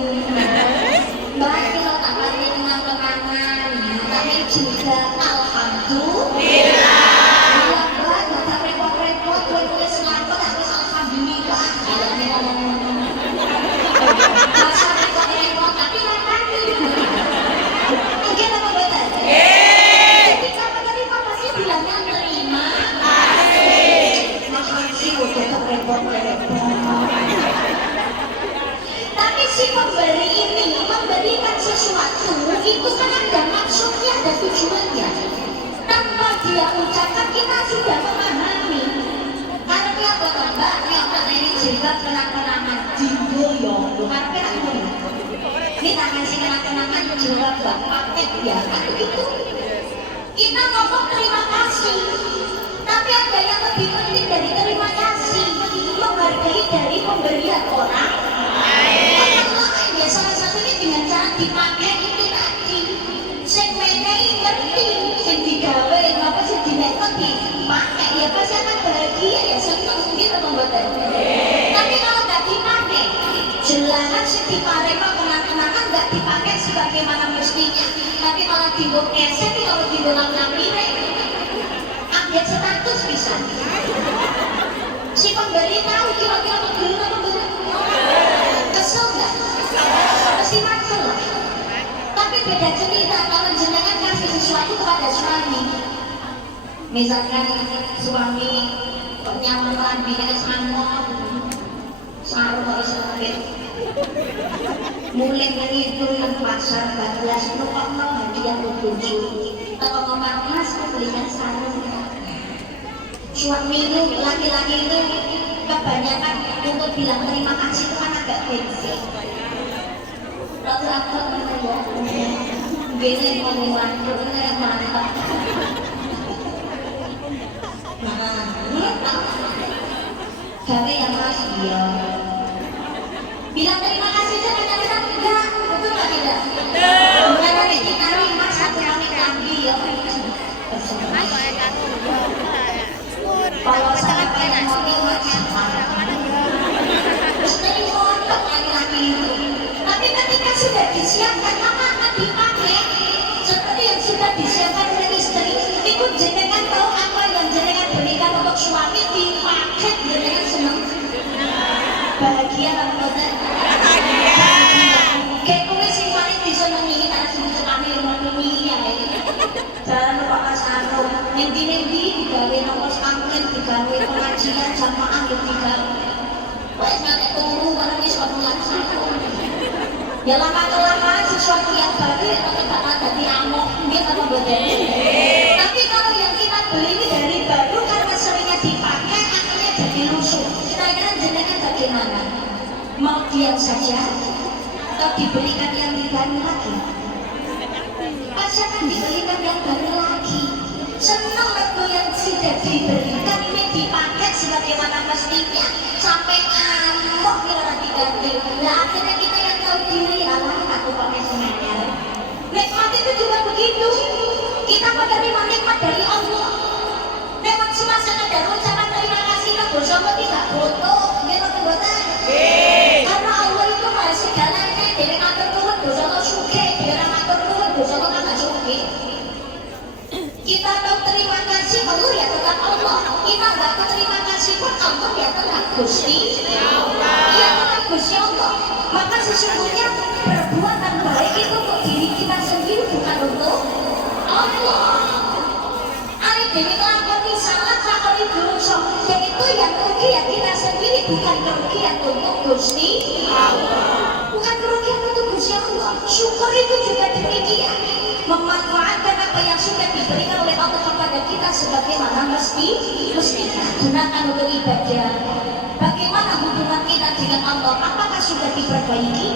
Mbak, kalau tak balik dengan kenangan, tapi juga alhamdulillah. Mbak, nggak repot-repot, tulis selamat, harus alhamdulillah. Ini ngomong-ngomong. Masa repot-repot, tapi nanti. Mungkin apa betul? Ketika menerima pasti bilangnya terima kasih. Makasih, udah tetap repot-repot. Tapi si pemberi ini memberikan sesuatu itu kan ada maksudnya, ada tujuannya. Tanpa dia ucapkan kita sudah memahami. Karena apa Mbak? Kita ini jilbab kenang-kenangan jinggo yo. Karena aku ini tangan si kenang-kenangan jilbab Mbak pakai ya kan itu. Kita ngomong terima kasih, tapi ada yang lebih penting dari terima kasih, menghargai dari pemberian orang lain. Ya salah satunya dengan cara dipakai itu tadi. Sing menehi ngerti, sing digawe apa sih dinekon dipakai ya pasti akan bahagia ya seneng gitu pembuatan. Tapi kalau nggak dipakai, jelas sih diparengno kenang-kenangan nggak dipakai sebagaimana mestinya. Tapi kalau dibuat keset, kalau dibuat lampiran, update status bisa. Si pemberi tahu kira-kira pembeli apa enggak? Kesel nggak? Pasti macet lah. Tapi beda cerita kalau jenengan kasih sesuatu kepada suami. Misalkan suami kok nyaman lambine sangon, sarung harus sakit. Mulai itu yang pasar 14 nukokno hadiah lucu. Kalau ngomong mas belikan sarung. Suami itu laki-laki itu kebanyakan untuk bilang terima kasih itu kan agak gengsi. Rata-rata mana ya? Gini ngomong mantap. Gawe yang mas dia bilang terima kasih jangan enggak, betul nggak tidak? Bukan dari kita nih mas satu kami kambing ya. Kalau sampai nanti mas terus dari foto laki-laki itu. Tapi ketika sudah disiapkan apa akan dipakai seperti yang sudah disiapkan oleh istri, ikut jenengan tahu apa yang jenengan berikan untuk suami dipakai jenengan senang. Bahagia kan betul? Kayak kowe sing paling disenengi karena seneng-senenge rumah dunia ya. Jangan lupa kasarno, nendi-nendi digawe nomor sampling, digawe pengajian jamaah yo digawe. Wes nek turu bareng wis mulan satu. Ya lama-kelamaan sesuatu yang baru ya tetap ada di amok, nggih apa mboten? Tapi kalau yang kita beli ini dari baru karena seringnya dipakai akhirnya jadi lusuh. Kira-kira jenengan bagaimana? Mau diam saja atau dibelikan yang baru lagi? Pasti akan dibelikan yang baru lagi. Senang mergo yang sudah diberikan ini dipakai sebagaimana mestinya sampai amok kira diganti. Nah akhirnya kita yang tahu diri, alah aku pakai semuanya. Nikmat itu juga begitu. Kita menerima nikmat dari Allah. Memang semasa ada ucapan terima kasih ke bosomu tidak butuh, gitu buatan. Karena Allah itu maha segalanya. Jadi ngatur nuwun bosomu sugih, biar ngatur nuwun bosomu kan gak sugih. Kita tahu terima kasih Allah ya tetap Allah. Kita nggak terima kasih pun Allah ya tetap Gusti Allah. Ya tetap Gusti Allah. Maka sesungguhnya perbuatan baik itu untuk diri kita sendiri bukan untuk Allah. Ari dewi lakoni salah lakoni dosa. Dan itu yang rugi ya kita sendiri bukan kerugian untuk Gusti Allah. Bukan kerugian untuk Gusti Allah. Syukur itu juga demikian. Memanfaatkan apa yang sudah diberikan oleh Allah kepada kita sebagaimana mestinya. Gunakan untuk ibadah. Bagaimana hubungan kita dengan Allah? Apakah sudah diperbaiki?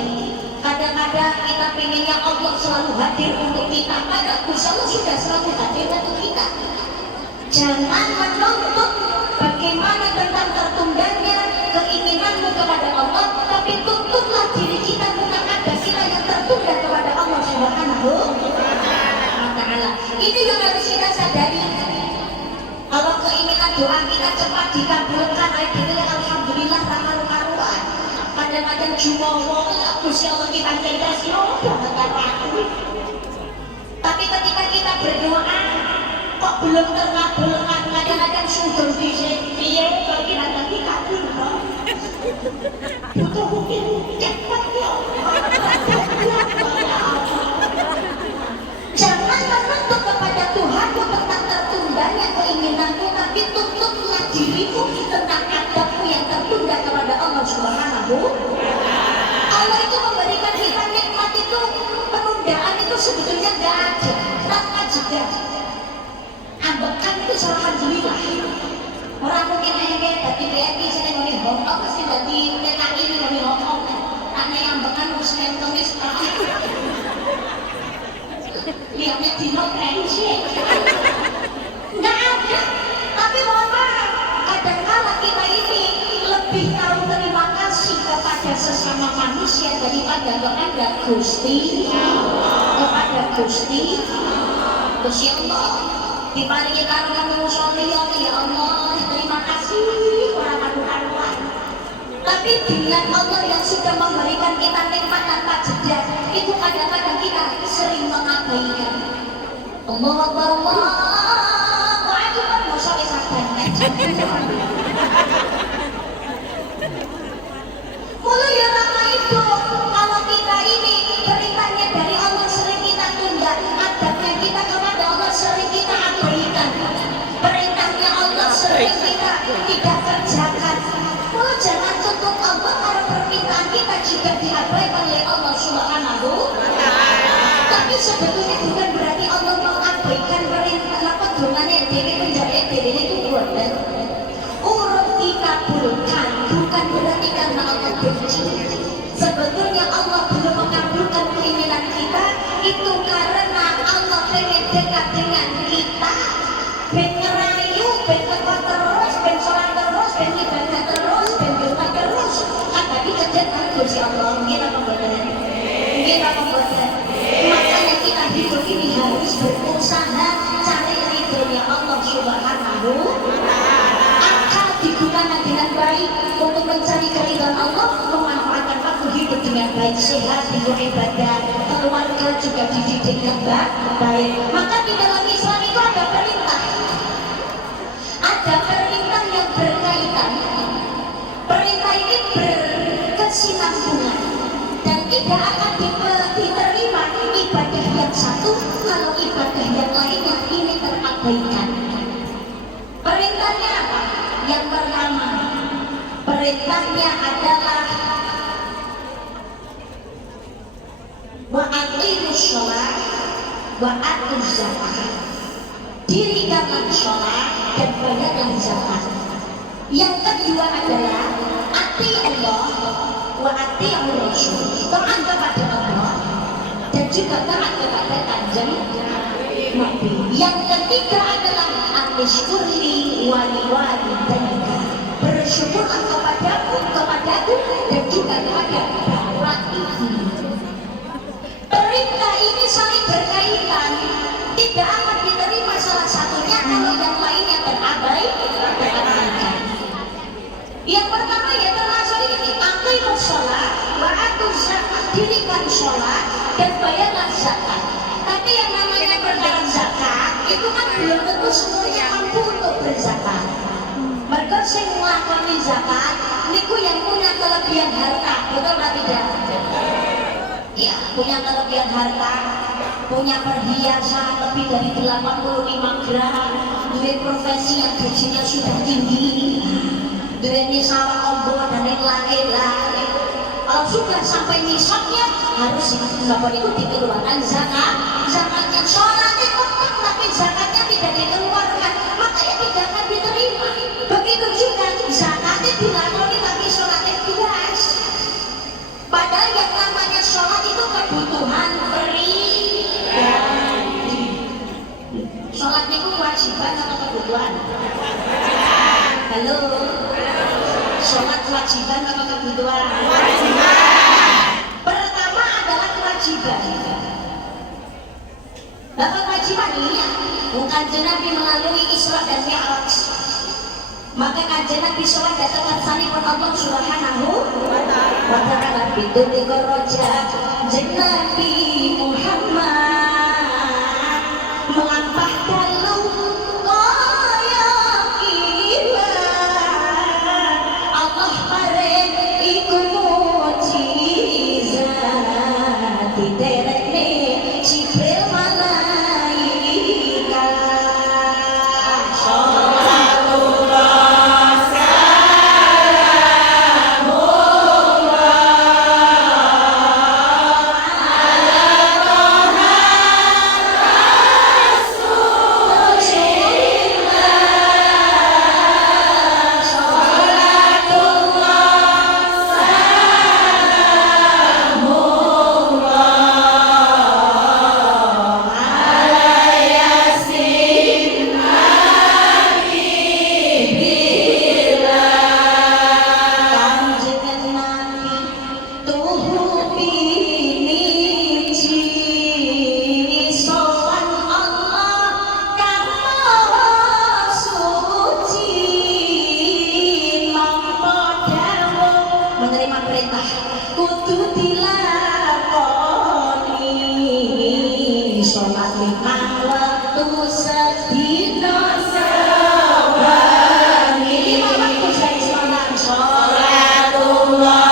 Kadang-kadang kita pengennya Allah selalu hadir untuk kita, padahal Gusti Allah sudah selalu hadir untuk kita. Jangan menuntut bagaimana tentang tertundanya keinginanmu kepada Allah, tapi tuntutlah diri kita tentang ada kita yang tertunda kepada Allah Subhanahu wa Ta'ala. Ini yang harus kita sadari. Kalau keinginan doa kita cepat dikabulkan, alhamdulillah karu-karuan. Kadang-kadang jumawa, Gusti Allah kita kasih banget karo aku. Tapi ketika kita berdoa, kok belum terkabulkan, kadang-kadang sungguh piye bagi kita dikabul kok. Butuh mungkin cepat ya. Jangan menuntut kepada Tuhanmu tentang tertundanya keinginanmu, tapi tuntutlah dirimu tentang adabmu yang tertunda kepada Allah Subhanahu. Allah itu memberikan kita nikmat itu, penundaan itu sebetulnya nggak ada, tanpa jeda. Ambekan itu alhamdulillah. Orang mungkin hanya dari BNI saya ngomong Hongkong, pasti dari TKI ini ngomong Hongkong. Karena yang ambekan Muslim Komis lihatnya dino friendship nggak ada. Tapi mohon maaf, kadang-kala kita ini lebih tahu terima kasih kepada sesama manusia daripada kepada Gusti kepada Gusti Allah. Diparingi karunia sholiyah ya Allah, terima kasih orang karuan. Tapi dengan Allah yang sudah memberikan kita nikmat tanpa jeda, itu kadang-kadang kita sering mengabaikan. Allah itu kan masa kesabaran. Mulai ya lama itu, kalau kita ini perintahnya dari Allah sering kita tunda, adabnya kita kepada Allah sering kita abaikan, perintahnya Allah sering kita tidak kerjakan. Oh, jangan tuntut Allah karena permintaan kita juga diabaikan oleh Allah Subhanahu. Tapi sebetulnya bukan berarti Allah mengabaikan perintah pedungannya diri menjadi diri itu buatan. Urut dikabulkan bukan berarti karena Allah benci. Sebetulnya Allah belum mengabulkan keinginan kita itu karena Allah pengen dekat dengan kita. Ben ngerayu, ben tepat terus, ben sholat terus, ben ibadah terus, ben doa terus. Kan tadi kerjaan Gusti Allah, kita pembuatan. Makanya kita hidup ini harus berusaha cari ridhonya Allah Subhanahu. Akal digunakan dengan baik untuk mencari keridhaan Allah, memanfaatkan waktu hidup dengan baik, sehat, hidup ibadah, keluarga juga dididik dengan baik. Maka di dalam Islam itu ada perintah yang berkaitan. Perintah ini berkesinambungan dan tidak akan diterima ibadah yang satu kalau ibadah yang lainnya ini terabaikan. Perintahnya apa? Yang pertama, perintahnya adalah wa aqimus shalah wa atuz zakah. Dirikanlah sholat dan bayarlah zakat. Yang kedua adalah ati Allah wa ati Rasul, taat kepada Allah dan juga taat kepada Kanjeng Nabi. Yang ketiga adalah anishkurli waliwalidayka, bersyukurlah kepadaku dan juga kepada bapak ibu. Perintah ini saling berkaitan, tidak akan diterima salah satunya kalau yang lainnya terabaikan. Yang pertama ya termasuk ini aqimus shalah wa atuz zakah, dirikan sholat dan bayarlah zakat. Tapi yang namanya perkara zakat itu kan belum tentu semuanya mampu untuk berzakat. Mereka sing nglakoni zakat niku yang punya kelebihan harta, betul atau tidak? Ya, punya kelebihan harta, punya perhiasan lebih dari 85 gram, duit profesi yang gajinya sudah tinggi, duit nisab ombo dan lain-lain. Kalau sudah sampai nisabnya harus itu dikeluarkan zakat. Zakatnya sholatnya tetap tapi zakatnya tidak dikeluarkan, makanya tidak akan diterima. Begitu juga zakatnya dilakoni tapi sholatnya bias. Padahal yang namanya sholat itu kebutuhan pribadi. Sholat itu kewajiban atau kebutuhan? Halo? Sholat kewajiban atau kebutuhan? Pertama adalah kewajiban. Bapak kewajiban ini bukan Nabi melalui Isra dan Mi'raj. Maka Kanjeng Nabi sholat datang sanipun Allah Subhanahu wa ta'ala bidul korojat Nabi Muhammad melampah dalu kaya kilat Allah paring iku mujizat diterekne Jibril malaikat. sholat 5 waktu sedina sewengi. 5 waktu saya sholat sholatullah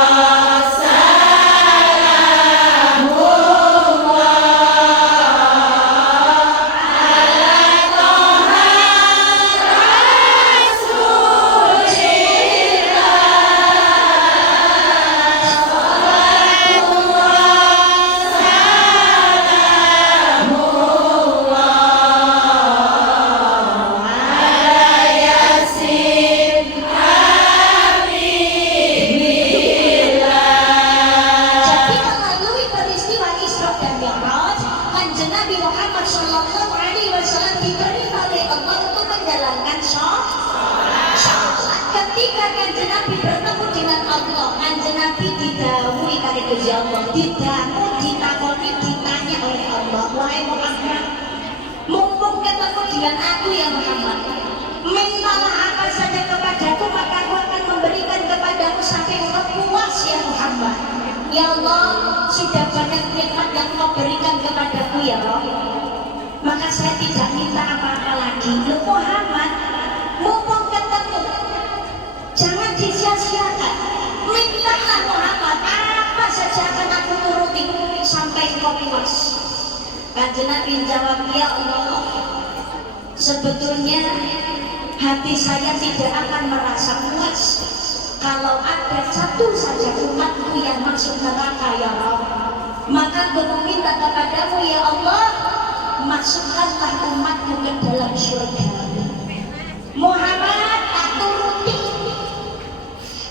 Allah didamu, ditakoni, ditanya oleh Allah, wahai Muhammad, mumpung ketemu dengan aku ya Muhammad, mintalah apa saja kepadaku maka aku akan memberikan kepadamu sampai engkau puas ya Muhammad. Ya Allah, sudah banyak nikmat yang kau berikan kepadaku ya Allah, maka saya tidak minta apa-apa lagi. Loh Muhammad, mumpung ketemu jangan disia-siakan, mintalah Muhammad, apa saja akan aku turuti sampai kau puas. Kanjeng Nabi jawab, ya Allah, sebetulnya hati saya tidak akan merasa puas kalau ada satu saja umatku yang masuk neraka ya Allah. Maka aku meminta kepadamu ya Allah, masukkanlah umatku ke dalam surga. Muhammad, tak turuti,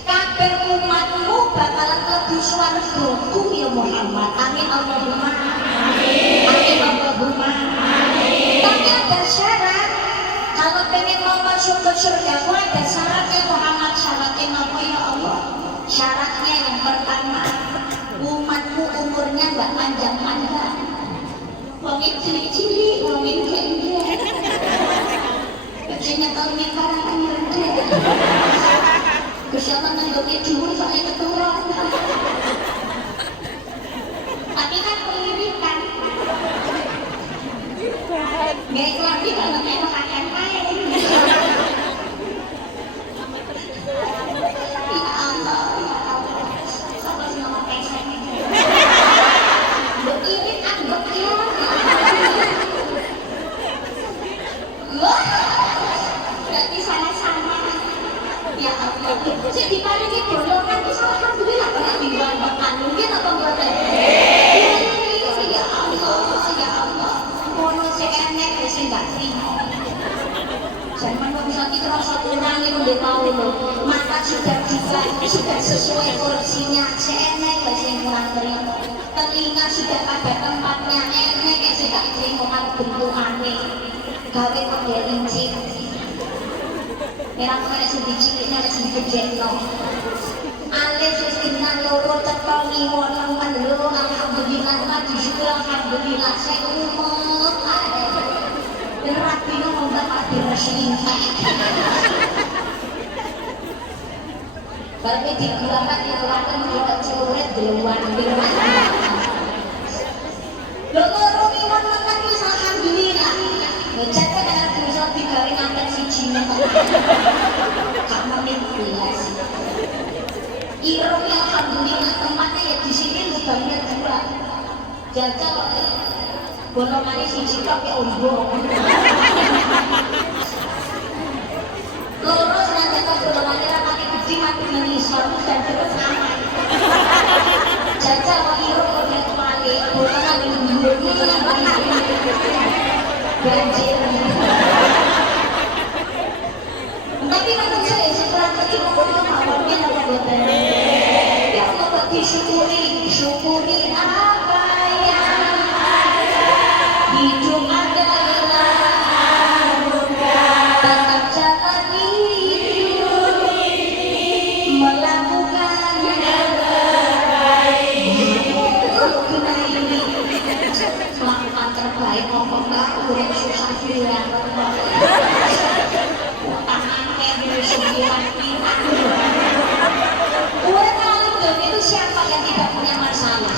kabeh umatmu bakalan lebih swargaku ya Muhammad. Amin Allahumma amin. Amin Allahumma amin. Tapi ada syarat, kalau pengen mau masuk ke surga ada syaratnya Muhammad. Syaratnya apa ya Allah? Syaratnya yang pertama, umatmu umurnya nggak panjang-panjang. Wongin cilik-cilik, wongin kek-kek. Kecilnya kalau barang penyerda. Kesana nanggungnya dhuwur soalnya keturun. Tapi kan pendidikan. Gak lagi kalau enak akan main. Ya Allah, ya Allah. Sama sama pesek. Begini anggap ya. Wah, berarti sama-sama. Ya Allah, jadi diparingi golongan itu alhamdulillah pernah dibangun mungkin apa buatan? Ya Allah, ya Allah. Mono sing enek wis enggak trimo. Zaman bisa kita rasa kurang itu udah tahu loh. Mata sudah buka, sudah sesuai porsinya. Seenek wis kurang trimo. Telinga sudah pada tempatnya, enek sing gak trimo kan bentukane. Gawe model lincip. Merah kemarin sing dicilik nek sing dijekno. Alis wis kena loro teko ngiwon nemen lho, alhamdulillah mati syukur alhamdulillah saya umur ada. Berat bino membakar dirasiinkan. Bagi digunakan dikeluarkan kita celurit deluan deluan. Loro ngiwon nemen wis alhamdulillah. Ngecek dengan berusaha digawe ngangkat siji nek. Kamu belas. Irungnya alhamdulillah tempatnya ya di sini lubangnya 2. Jajal bolongannya siji tok ya ombo. Loro nanti kok bolongannya rapane gede mati mengisor dan terus aman. Jajal kok irung kok nek kepale bolongan dhuwur banjir. Tapi menurut saya setelah kecil awalnya apa betul? Ya Allah kok disyukuri, syukuri apa yang ada. Hidup adalah tetap jalani hidup ini, melakukan yang terbaik. Melakukan ini, melakukan terbaik. Ngomong gak kurang susah bilang. Orang itu siapa yang tidak punya masalah?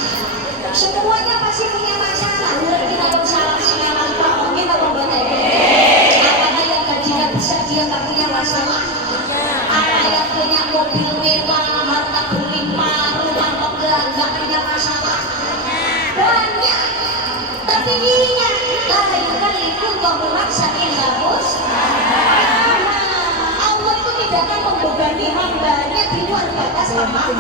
Semuanya pasti punya masalah. Kita salah tingginya lain kali pun kau memaksa hapus. Allah itu tidak akan membebani hambanya di luar batas mampu.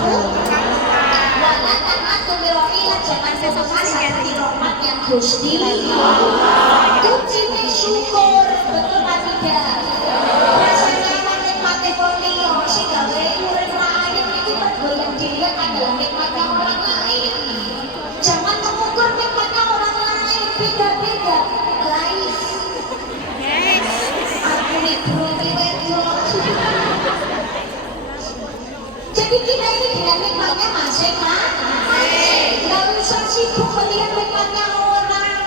Wala ta'atu biro'ilah, jangan putus asa dari rahmatnya Gusti. Kuncinya syukur, betul tak tidak? Rasanya nikmati folio, si gawe urip rakyat itu bergoyang dilihat adalah nikmatnya orang lain. Jangan mengukur nikmatnya orang lain, beda-beda. Guys, aku nikmati wedok. Jadi kita ini dengan nikmatnya masing-masing. Gak usah sibuk melihat nikmatnya orang.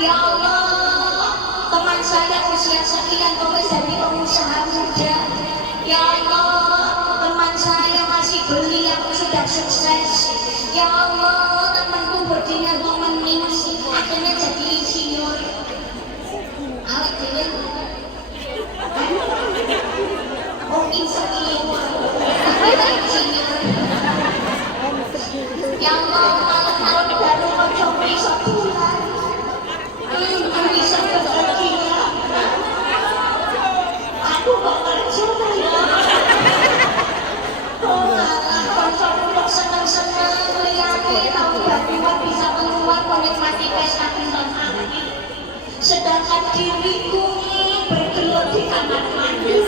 Ya Allah, teman saya usia sekian kok jadi pengusaha muda. Ya Allah, teman saya masih beli aku sudah sukses. Ya Allah, temanku berdinar memenis akhirnya jadi insinyur. Awet dulu. Oh insinyur. Ya Allah, malam baru kocok bisa pulang. Bisa berbahagia. Aku kok kerja ya. Oh alah, kocok untuk senang-senang melihatnya tahu bahwa bisa keluar menikmati pesta bintang hati. Sedangkan diriku bergelut di kamar mandi.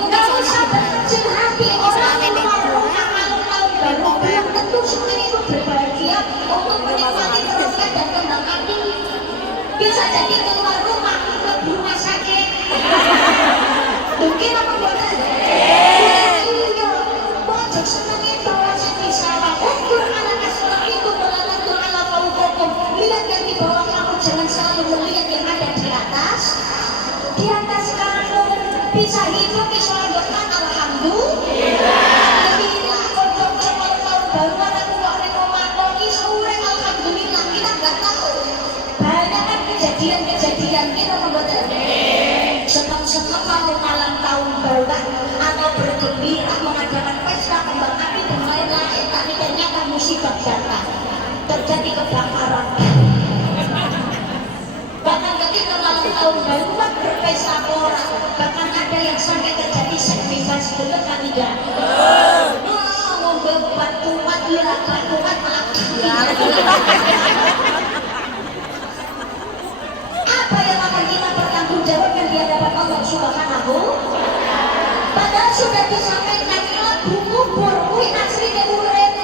Enggak usah berkecil hati orang tahun baru belum tentu semuanya itu berbahagia untuk menikmati kerokat dan kembang api. Bisa jadi keluar rumah ke rumah sakit. Mungkin apa buatan? Iya, pojok senang itu saya bisa ukur anak asuh itu melantur ala kaukokum. Lihat yang di bawah kamu, jangan selalu melihat yang ada di atas. Di atas kamu bisa hidup di surga, alhamdulillah. Bila kodok cepat tahun baru aku gak rekomendasi seorang alhamdulillah, kita nggak tahu. Banyak kan kejadian-kejadian kita membuat senang-senang mau malam tahun baru atau bergembira mengadakan pesta kembang api dan lain-lain, tapi ternyata musibah datang, terjadi kebakaran. Bahkan ketika malam tahun baru kan berpesta orang, bahkan ada yang sampai terjadi seks bebas, betul kan tidak? Mau bebat kuat, lirakan kuat, apa yang akan kita pertanggungjawabkan di hadapan Allah Subhanahu? Padahal sudah disampaikan lagu kubur, kuih asli urip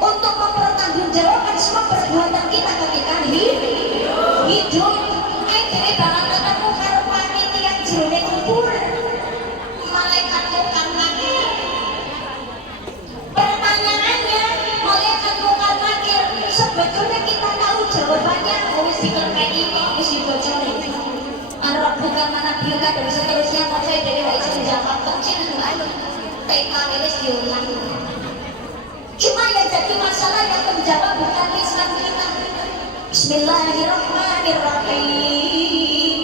untuk mempertanggungjawabkan semua perbuatan kita ketika hidup. Ini bakal ketemu karo panitia jroning kubur. Malaikat munkar nakir. Pertanyaannya, malaikat munkar nakir, sebetulnya kita tahu jawabannya. Wis dikerpeki kok, wis dibocorin. Arab bukan mana biuka dan seterusnya, saya dari wajah menjawab kecil. TK wis diulang. Cuma yang jadi masalah yang menjawab bukan lisan kita. Bismillahirrahmanirrahim.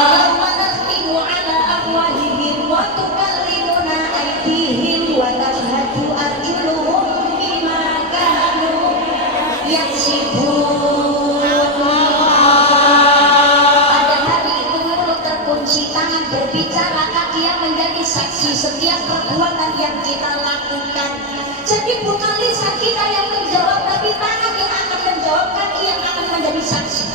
Allahumma nakhtimu ala afwahihim wa tukallimuna aydihim wa tashhadu arjuluhum bima kanu yaksibun. Pada hari itu mulut terkunci, tangan berbicara, kaki yang menjadi saksi setiap perbuatan yang kita lakukan. Jadi bukan lisan kita yang menjawab, tapi tangan yang akan menjawab, kaki yang akan menjadi saksi.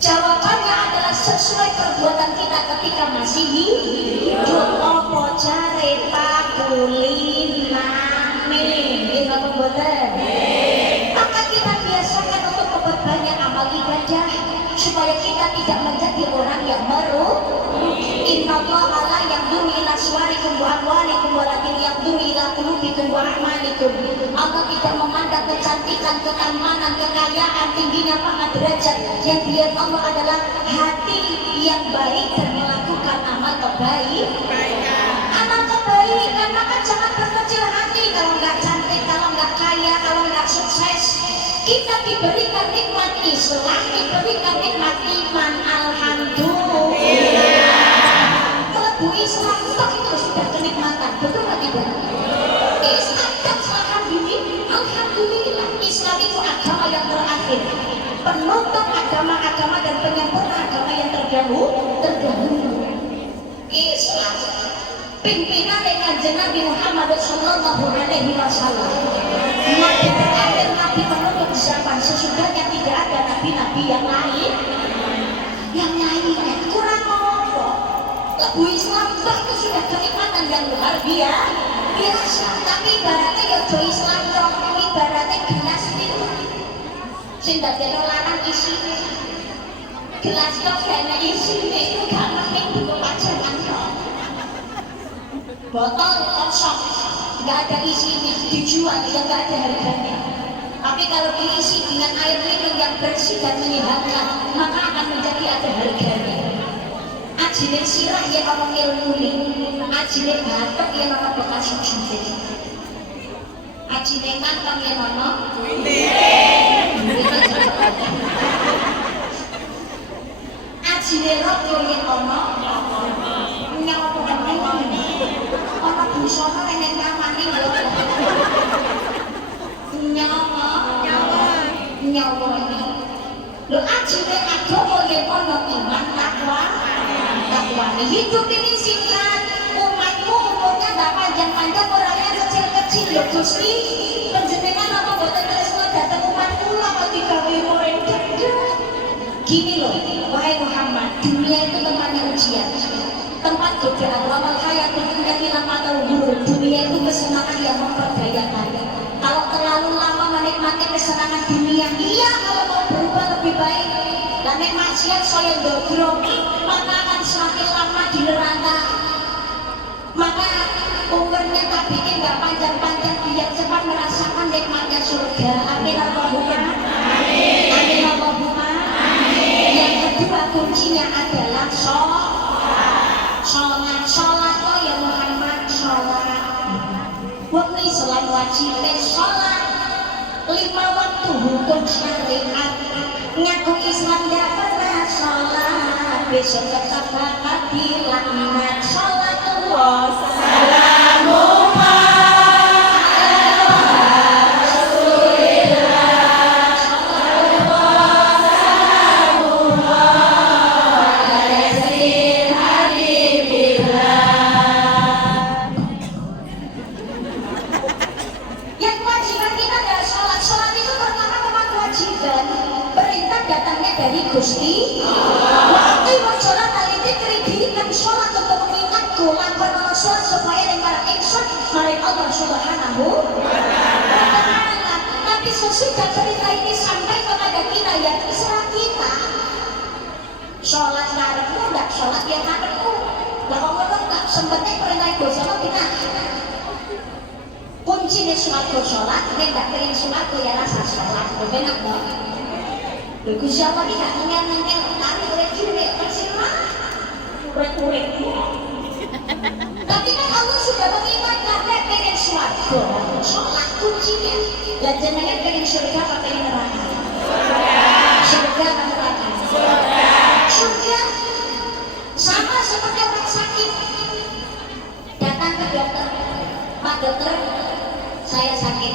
Jawabannya adalah sesuai perbuatan kita ketika masih hidup. Opo jare pakulinane, gitu apa boleh? Maka kita biasakan untuk memperbanyak amal ibadah supaya kita tidak menjadi orang yang merugi. Innallaha la yanzuru ila suwarikum wa amwalikum walakin yanzuru ila qulubikum wa a'malikum. Allah tidak memandang kecantikan, ketamanan, kekayaan, tingginya pangkat derajat. Yang dilihat Allah adalah hati yang baik dan melakukan amal kebaikan. Amal kebaikan, maka jangan berkecil hati kalau nggak cantik, kalau nggak kaya, kalau nggak sukses. Kita diberikan nikmat Islam, diberikan nikmat iman, alhamdulillah. Melebu Islam itu sudah kenikmatan, betul nggak tidak? Islam dan alhamdulillah, Islam itu agama yang terakhir, penutup agama-agama dan penyempurna agama yang terdahulu. Islam pimpinan dengan Nabi Muhammad Sallallahu Alaihi Wasallam, Nabi terakhir, Nabi penutup zaman. Sesudahnya tidak ada nabi-nabi yang lain. Kurang apa? Lagu Islam itu sudah kenikmatan yang luar biasa. Tapi ibaratnya ya do Islam dong, ibaratnya gelas itu sing dadekno lanang isine. Gelas kok kena isine itu gak mungkin buku pajangan dong. Botol kosong, gak ada isinya, dijual ya gak ada harganya. Tapi kalau diisi dengan air minum yang bersih dan menyehatkan, maka akan menjadi ada harganya. Ajine sirah ya ono ilmu nih, ajine batok ya ono bekas sujud. Ajine kantong ya ono ajine rokok ya ono nyawa ono busana ning kamane lho. Nyawa lho ajine agama ya ono iman takwa. Hidup ini singkat, umatmu umurnya gak panjang-panjang, orangnya kecil-kecil ya Gusti. Penjenengan apa boten tresno dateng umatku apa digawe murid gede. Gini loh, wahai Muhammad, dunia itu tempatnya ujian, tempat godaan. Lamal hayatul dunya ila mata'ul ghurur. Dunia itu kesenangan yang memperdayakan. Kalau terlalu lama menikmati kesenangan dunia, iya, kalau mau berubah lebih baik dan maksiat saya dogrong, maka akan semakin lama di neraka. Maka umurnya tak bikin gak panjang-panjang, biar cepat merasakan nikmatnya surga. Amin Allahumma amin Allahumma. Yang kedua kuncinya adalah sholat. Oh ya Muhammad, sholat wong Islam wajib sholat 5 waktu hukum syariat. Ngaku Islam gak pernah sholat, besok tetap bakal dilaknat. Sholatullah salamullah ala Rasulillah, sholatullah salamullah ala Sayyidil Habibillah. Yang kewajiban kita adalah sholat. Sholat itu pertama memang kewajiban, perintah datangnya dari Gusti. Waktu sholat aliti dirikan sholat untuk mengingatku lakukan Allah sholat supaya dengan ingsun maring Allah Subhanahu wa ta'ala. Tapi sesudah cerita ini sampai kepada kita, ya terserah kita. Sholat karepmu, nggak sholat ya karepmu. Lah kok ngono tak sempetnya perintah Gusti Allah kita. Kuncinya suatu sholat, nek gak pengen suatu ya rasa sholat. Benar dong. Gusti Allah ini gak ngengel-ngengel, tapi urip dhewe terserah. Urip. Tapi kan Allah sudah mengingatkan, nek pengen suatu sholat kuncinya. Lah jenengan pengen surga apa pengen neraka? Surga apa neraka? Surga. Sama seperti orang sakit datang ke dokter, Pak dokter, saya sakit.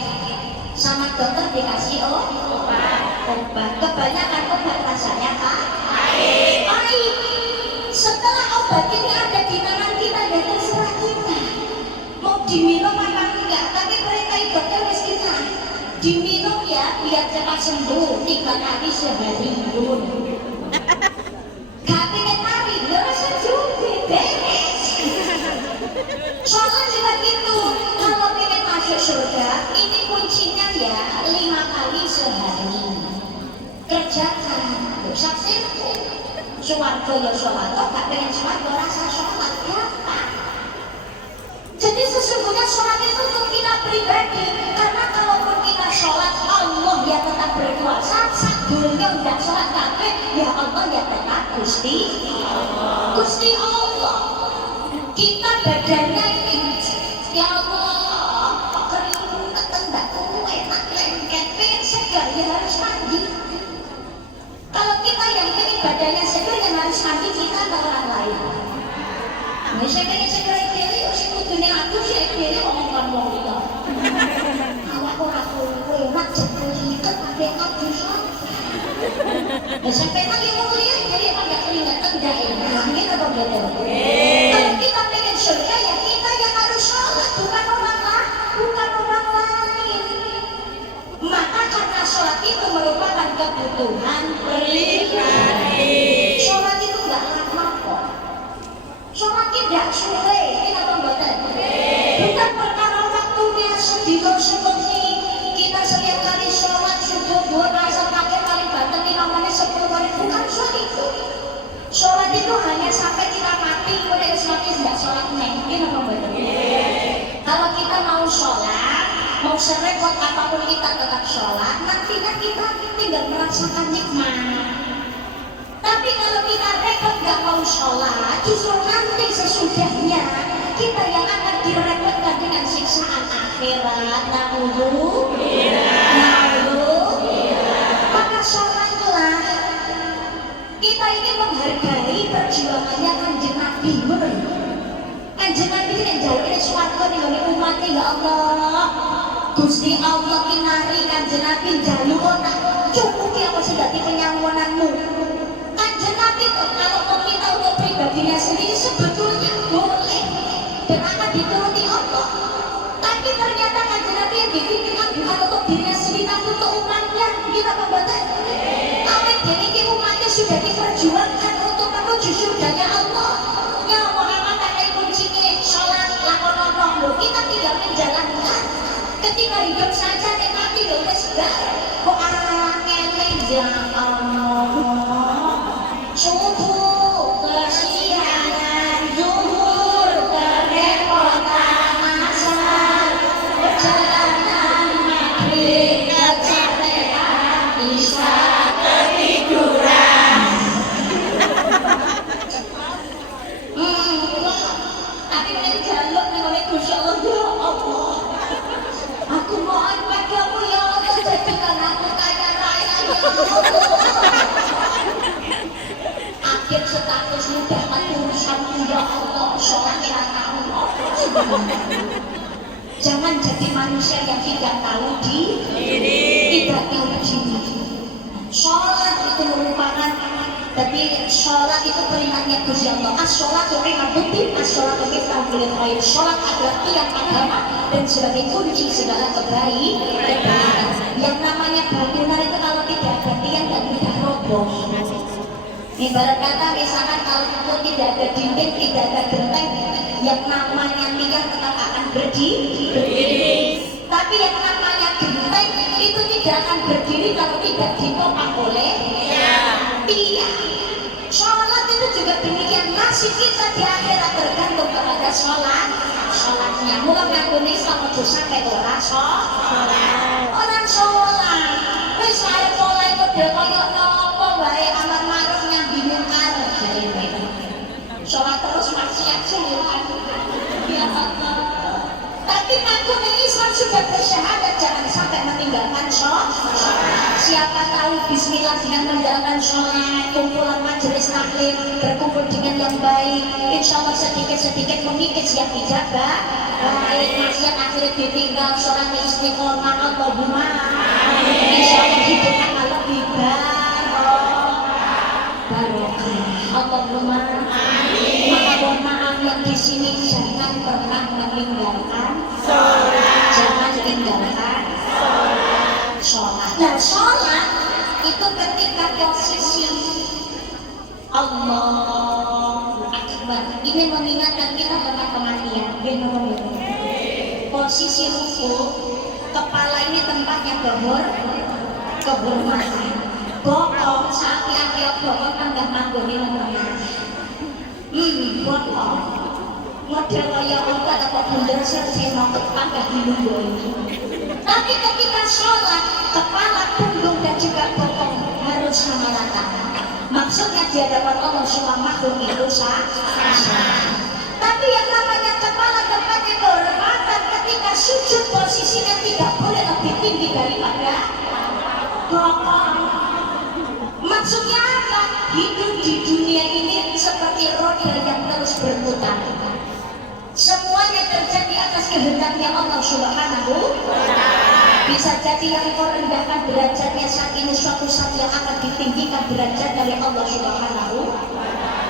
Sama dokter dikasih obat. Kebanyakan obat rasanya pahit. Setelah obat ini ada di tangan kita, ya terserah kita mau diminum apa enggak. Tapi perintah dokter wis kita diminum ya, biar cepat sembuh 3 kali sehari. Gak pengen mari, ya rasa juga beres. Soalnya juga gitu, kalau pengen masuk surga, ini kuncinya ya 5 kali sehari. Kerjakan, saksiku. Suwarga ya sholat, kok gak pengen sholat, rasa sholat, gampang. Jadi sesungguhnya sholat itu untuk kita pribadi. Karena kalaupun kita sholat, Allah ya tetap berkuasa. Dunia udah sholat kabeh, ya Allah ya tetap Gusti Allah. Kita badannya ini, ya Allah, keringetan gak enak lengket, pengen segar ya harus mandi. Kalau kita yang pengen badannya segar yang harus mandi, kita atau orang lain? saya pengen segera kiri, sing kudune aku sih kiri omongan wong liya. Awak ora kowe enak jeneng iket kabeh aku iso. Ya sampai lagi mau lihat jadi pada keringat enggak enak, ini apa betul? Kalau kita pengen surga ya kita yang harus sholat, bukan orang lain, bukan orang lain. Maka karena sholat itu merupakan kebutuhan pribadi. Sholat itu enggak lama kok. Sholat tidak suwe, ini apa betul? Bukan perkara waktunya sedih seperti kita setiap kali sholat subuh dua asar pakai kali banten 5 menit 10 menit, bukan sholat itu. Sholat itu hanya sampai kita mati, kemudian mati tidak sholat ini apa betul? Kalau kita mau sholat, mau serepot apapun kita tetap sholat, nantinya kita tinggal merasakan nikmat. Tapi kalau kita repot gak mau sholat, justru nanti sesudahnya kita yang akan direpotkan dengan siksaan akhirat. Maka sholatlah. Kita ini menghargai perjuangannya Kanjeng Nabi. Kanjeng Nabi ini yang jauh dari swarga nih umatnya, ya Allah. Gusti Allah kinari Kanjeng Nabi jalur otak cukup ya apa sih dadi penyangonanmu. Kanjeng Nabi kalau meminta untuk pribadinya sendiri sebetulnya boleh dan akan dituruti Allah. Tapi ternyata Kanjeng Nabi yang dipikirkan bukan untuk dirinya sendiri tapi untuk umatnya. Kita membaca awet ini umatnya sudah diperjuangkan untuk menuju surganya Allah. Ya Muhammad ada kuncinya sholat lakon-lakon kita tidak menjalankan. Ketika hidup saja dan mati ya udah sudah kok angin ya Allah. Subuh kesiangan zuhur kerepotan asar perjalanan maghrib kecapean isya ketiduran. Tapi ini jaluk nih oleh Gusti Allah, ya Allah. Aku mohon padamu ya Allah, jadikan aku kaya raya ya Allah. Akhir statusmu dapat urusanmu ya Allah, sholat tidak tahu. Jangan jadi manusia yang tidak tahu diri, tidak tahu diri. Sholat itu merupakan, tapi sholat itu peringatnya Gusti Allah. As-sholat imaduddin, as-sholat miftahul khair. Sholat adalah tiang agama dan sebagai kunci segala kebaikan. Yang namanya bangunan itu kalau tidak ada tiang dan tidak roboh. Ibarat kata misalkan kalau itu tidak ada dinding, tidak ada genteng, yang namanya tiang tetap akan berdiri. Tapi yang namanya genteng itu tidak akan berdiri kalau tidak ditopang oleh tiang. Sholat itu juga demikian, nasib kita di akhirat tergantung kepada sholatnya. Mulai ngakuni sama dosa kayak orang sholat. Wis saya sholat itu dia kayak nopo bae amar ma'ruf nahi munkar dari mereka. Sholat terus maksiat suruhan. Ya Allah. Tapi aku Islam sudah bersyahadat jangan sampai meninggalkan sholat. Siapa tahu bismillah dengan menjalankan sholat, kumpulan majelis taklim, berkumpul dengan yang baik, insya Allah sedikit-sedikit mengikis yang dijabah. Baik maksiat akhirnya ditinggal, sholat istiqomah, Allahumma insya Allah hidup akan lebih barokah. Allahumma maka mohon maaf yang di sini jangan pernah meninggalkan sholat. Jangan tinggalkan sholat. Nah sholat itu ketika posisi Allahu Akbar ini mengingatkan kita tentang kematian. Posisi ruku kepala ini tempatnya kehormatan. Bokong saat yang bokong tambah manggone nomornya. Bokong model kaya udah atau bundar sering tambah dilunggu ini. Tapi ketika sholat kepala, punggung dan juga bokong harus sama rata. Maksudnya di hadapan Allah semua makhluk itu sama. Tapi yang namanya kepala tempatnya kehormatan ketika sujud posisinya tidak boleh lebih tinggi daripada bokong. Maksudnya apa? Hidup di dunia ini seperti roda yang terus berputar. kehendaknya Allah Subhanahu. Bisa jadi yang kau rendahkan derajatnya saat ini suatu saat yang akan ditinggikan derajat dari Allah Subhanahu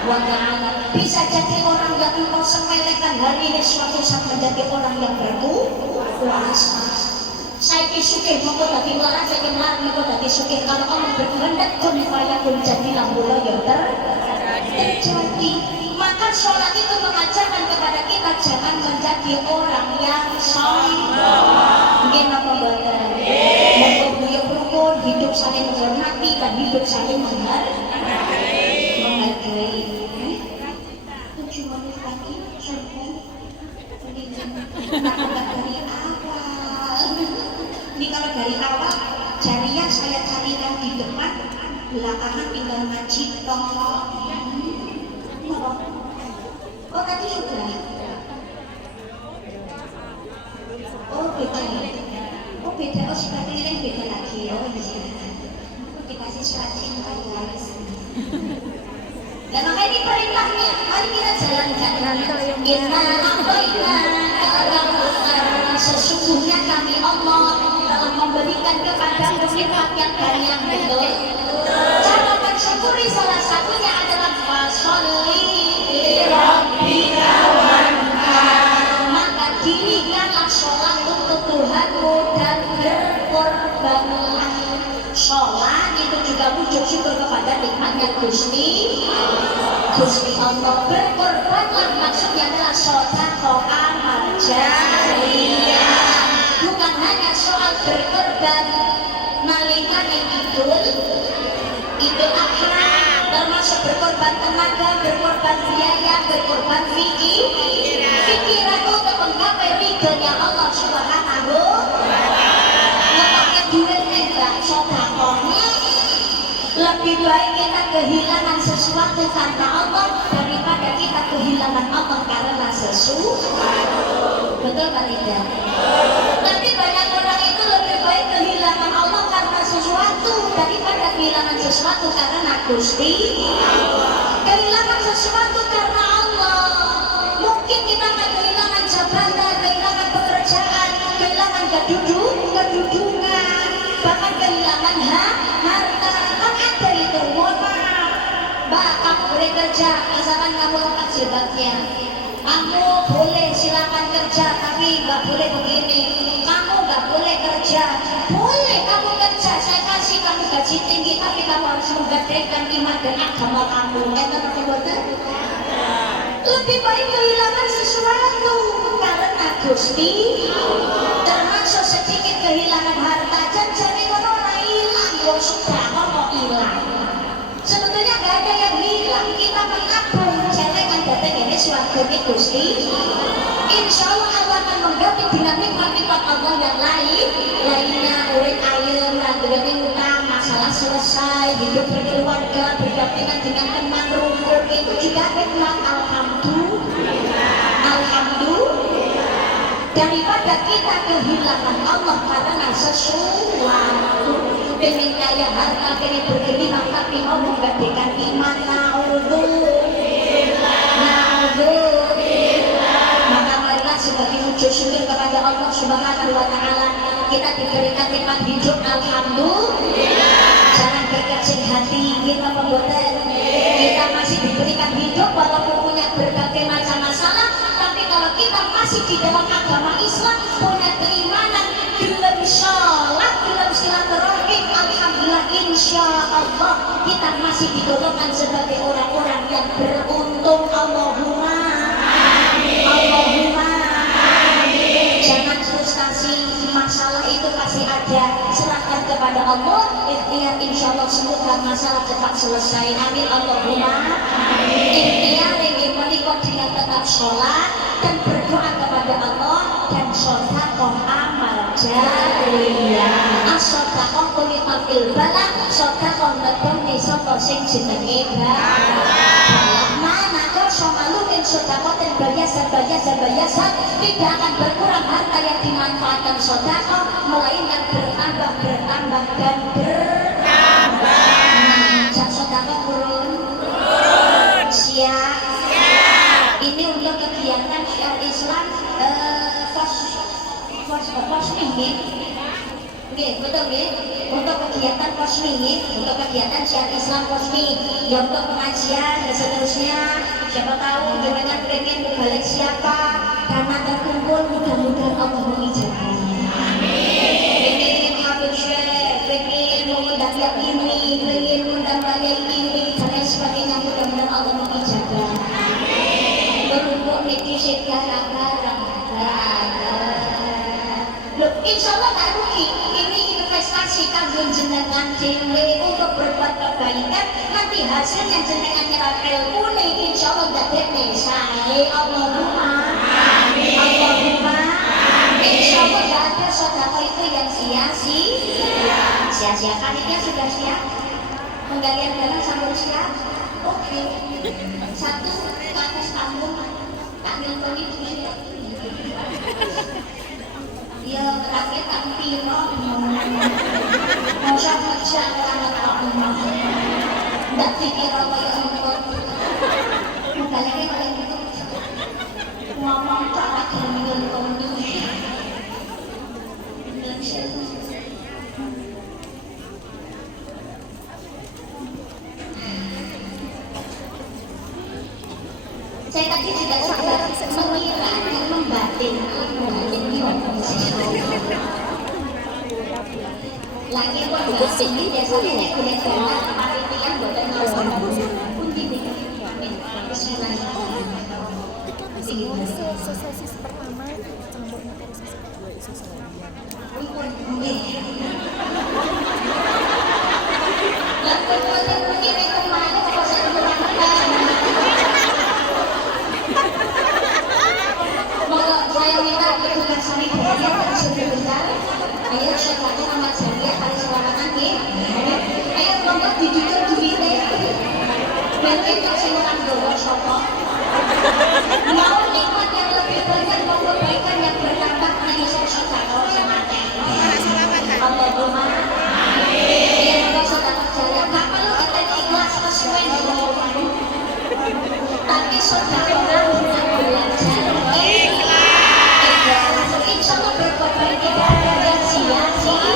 wa ta'ala. Bisa jadi orang yang engkau sepelekan hari ini suatu saat menjadi orang yang berkuasa. Saya kisukih mongko dadi larat, saya kenal mongko dadi sukih. Kalau Allah berkehendak kun fayakun, jadilah mula yang terjadi. Maka sholat itu mengajarkan kepada kita jangan menjadi orang yang sombong. Mungkin apa badan? Mengkobuyuk rukun, hidup saling menghormati dan hidup saling menghargai. Cuma lagi sombong. Dari awal. Ini kalau dari awal, jariah saya carikan di depan, belakangan tinggal ngaji tolong. Oh tadi sudah. Oh beda. Oh beda. Oh seperti ini beda lagi. Oh iya. Dikasih surat cinta guys. Dan makanya ini perintahnya. Mari kita jalankan. Inna a'tayna al-kautsar. Sesungguhnya kami Allah telah memberikan kepada nikmat yang banyak betul. Cara mensyukuri salah satunya adalah fasholli rabbika wanhar. Maka dirikanlah sholat untuk Tuhanmu dan berkorbanlah. Sholat itu juga wujud syukur kepada nikmatnya Gusti Allah. Berkorbanlah maksudnya adalah sedekah amal jariyah. Bukan hanya soal berkorban nalikane Idul Adha, termasuk berkorban tenaga, berkorban biaya, berkorban pikiran untuk menggapai ridhonya Allah Subhanahu. Ngepake duitnya enggak sedekahnya. Lebih baik kita kehilangan sesuatu karena Allah daripada kita kehilangan Allah karena sesuatu. Betul kan tidak? Tapi banyak orang itu lebih baik kehilangan Allah karena sesuatu daripada kehilangan sesuatu karena Gusti. Kehilangan sesuatu karena Allah. Mungkin kita akan kehilangan jabatan, kehilangan pekerjaan, kehilangan kedudukan, bahkan kehilangan harta. Kan ada itu, mohon maaf. Mbak, kamu boleh kerja asalkan kamu lepas jilbabnya. Kamu boleh silakan kerja, tapi nggak boleh begini. Kamu nggak boleh kerja. Boleh kamu kerja, saya kasih kamu gaji tinggi, tapi kamu harus menggadaikan iman dan agama kamu. Lebih baik kehilangan sesuatu karena Gusti. Termasuk sedikit kehilangan harta, jadi orang hilang, wong sudah mau hilang. Sebetulnya nggak ada yang hilang, kita menabung celengan datang ini swargane Gusti. Insya Allah Allah akan mengganti dengan nikmat-nikmat Allah yang lainnya. Urip ayem, randuane utang, masalah selesai, hidup berkeluarga, berdampingan dengan teman rukun, itu juga nikmat. Alhamdulillah. Daripada kita kehilangan Allah karena sesuatu. Pengen kaya harta, pengen bergelimang, tapi mau menggantikan iman. Maka marilah sebagai wujud syukur kepada Allah Subhanahu wa ta'ala, kita diberikan nikmat hidup, alhamdulillah. Jangan berkecil hati, kita membuat kita masih diberikan hidup walaupun punya berbagai macam masalah. Tapi kalau kita masih di dalam agama Islam, punya keimanan, belum sholat, belum silaturahim, alhamdulillah, insya Allah kita masih digolongkan sebagai orang-orang yang beruntung. Allahumma amin. Allahumma amin. Jangan frustasi, masalah itu pasti ada, serahkan kepada Allah. Ikhtiar insya Allah semoga masalah cepat selesai. Amin. Allahumma amin. Ikhtiar ingin menikah dengan tetap sholat dan berdoa kepada Allah dan sedekah amal jariyah. As-sedekah kulimatil balak, sedekah lebih saka sing jenenge balak. Mana kau somalukin sedekah dan bayasa tidak akan berkurang harta yang dimanfaatkan sedekah, melainkan bertambah dan bertambah. Sedekah turun. Siap. Ini untuk kegiatan syiar Islam nggih? Nggih, betul nggih. Untuk kegiatan kosmi nggih, untuk kegiatan syiar Islam kosmi, ya untuk pengajian dan seterusnya. Siapa tahu jenengan pengen balik siapa, karena terkumpul mudah-mudahan Allah mengijabah. Pengen habis pengen mengundang yang ini, pengen mengundang ini, dan lain sebagainya, mudah-mudahan Allah mengijabah. Berhubung netizen garang-garang. Loh, insya Allah tak rugi. Ini investasi kanggo jenengan dhewe untuk berbuat kebaikan. Nanti hasilnya jenengan nyerap ilmu nih, insya Allah dadekne sae. Allahumma amin. Allahumma amin. Insya Allah gak ada sedekah itu yang sia-sia. Sia-sia. Panitia sudah siap? Penggalian dana sambil siap? Oke. Satu kasus kampung tak nyontohi itu siap. Ya terakhir tak piro masa kerja anak kamu nggak dikira kayak engkau makanya kayak gitu ngomong cara kemingin kamu saya tadi tidak sempat mengira dan membatin lagi pun batin ini biasanya yang kulit gambar panitia buatan ngomong kunci nih sosis pertama campurnya ke sosis kedua sosis saya minta petugas sanitarian dan sebentar. Ayo siapkan amat saya kali selamakan ya. Ayo kelompok dijujur duitnya. Nanti kalau saya tanggung sopok. Mau nikmat yang lebih banyak mau kebaikan yang berdampak pada sosial kalau semata. Allahumma amin. Yang kau sudah terjadi. Tak perlu kita ikhlas sesuai dengan Allah. Tapi saudara bukan belajar. Insya Allah berbuat baik tidak ada yang sia-sia.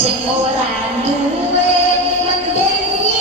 sing ora duwe mendeni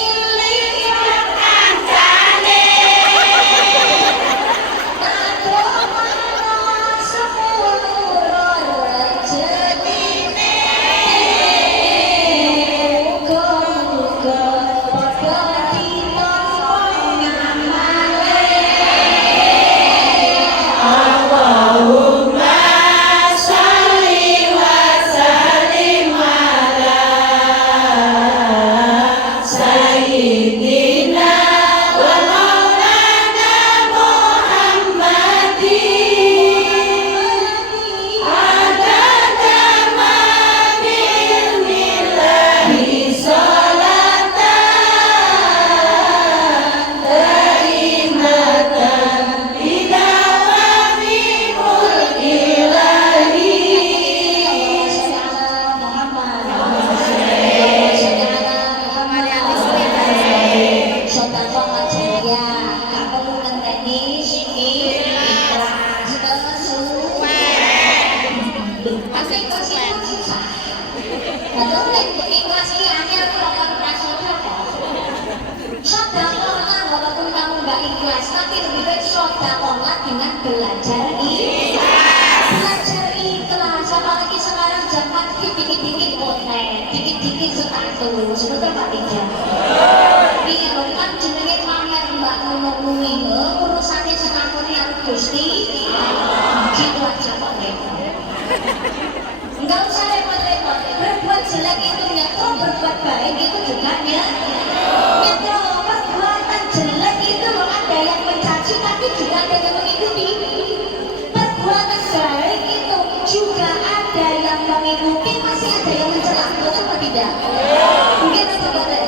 100 betul Pak Tija. Iya dong kan jenenge pamer Mbak ngono-ngono urusane sekakone karo Gusti. Gitu aja kok repot. Enggak usah repot-repot. Berbuat jelek itu nyetro, berbuat baik itu juga nyetro. Perbuatan jelek itu loh ada yang mencaci tapi juga ada yang mengikuti. Perbuatan baik itu juga ada yang mengikuti, masih ada yang mencela. Betul apa tidak? Mungkin apa betul?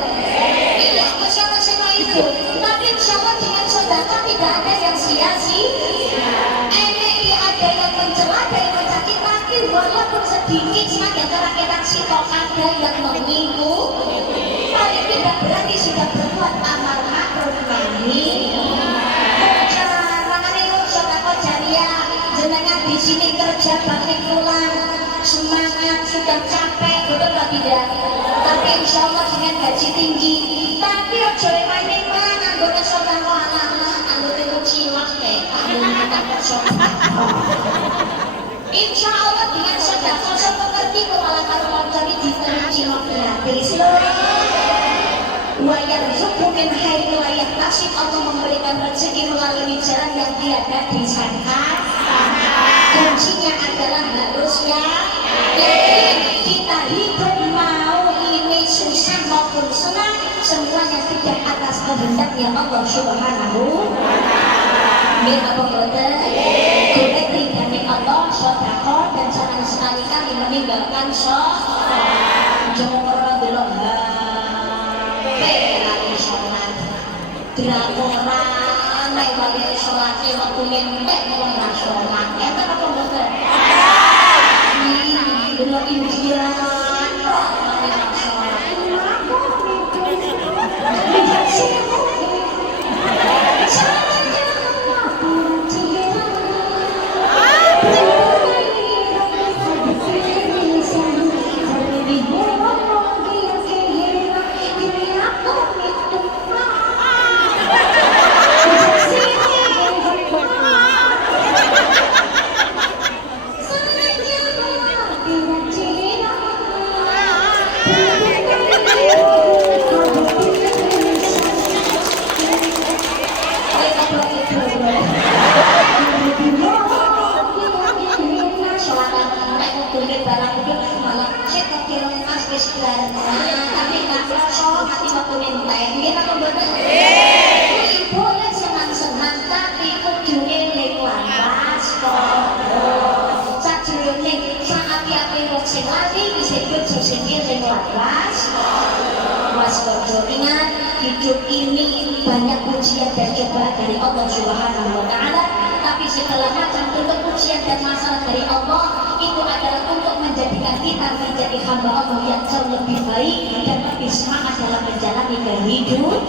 Iya, bersama-sama itu. Tapi insya Allah dengan saudara tidak ada yang sia-sia. Ada yang mencela, ada yang mencaci, tapi walaupun sedikit saja cara kita sitok ada yang mengikuti. Paling tidak berarti sudah berbuat amal ma'ruf nahi. Makanya saudara jariah, jenengan di sini kerja balik pulang, semangat sudah capek, betul atau tidak? Tapi insya Allah dengan gaji tinggi. Tapi ojo main mana, anggota saudara anak-anak, anggota itu cilak anggota saudara. Insya Allah dengan saudara mengerti malah kalau mencari diterima cilak gratis loh. Wayar zuku min haitsu la yahtasib, Allah memberikan rezeki melalui jalan yang tiada disangka. Kuncinya adalah harusnya kita hidup mau ini susah maupun senang, semuanya tidak atas kehendaknya Allah Subhanahu. Biar apa boten? Golek ridhani Allah, sedekah dan jangan sekali-kali meninggalkan sholat. Jangan pernah belok lagi sholat. Drakoran naik balik sholatnya waktu mentek mau nggak sholat. Itu apa boten? Belok India, kok nggak sholat? Tidak sih. Tapi nggak kosong hati waktu minta dia tak bener. Boleh senang-senang tapi kudu eling laras kok. Sajroning saat-saat wong sing lali disebut sing eling laras. Waspada ingat hidup ini banyak ujian dan cobaan dari Allah Subhanahu wa taala, tapi segala macam bentuk ujian dan masalah dari Allah itu adalah untuk menjadikan kita menjadi hamba Allah yang jauh lebih baik dan lebih semangat dalam menjalani kehidupan.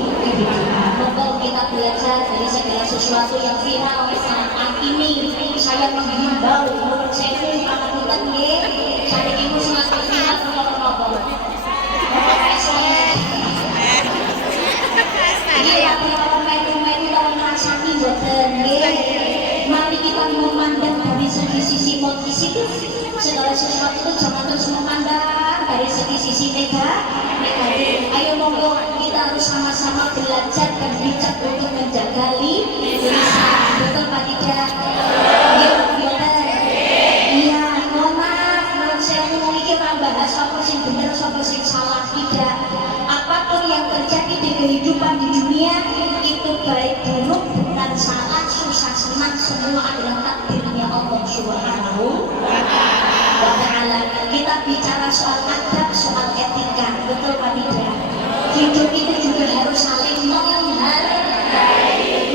Maka kita belajar dari segala sesuatu yang viral saat ini. Saya menghimbau menurut saya pangapunten nggih, saiki sangat viral apa-apa. Mari kita memandang dari segi-sisi positif. Segala sesuatu jangan terus memandang dari segi-sisi negatif. Ayo monggo kita harus sama-sama belajar dan bijak untuk menjaga lisan. Betul Pak Tija? Iya, mohon maaf, menurut saya ngomong ini orang bahas apa sih benar, apa sih salah, tidak. Apapun yang terjadi di kehidupan di dunia itu baik buruk, benar salah, susah senang, semua adalah takdirnya Allah Subhanahu wa ta'ala. Kita bicara soal adab, soal etika, betul Pak Nida? Hidup itu juga harus saling menghargai,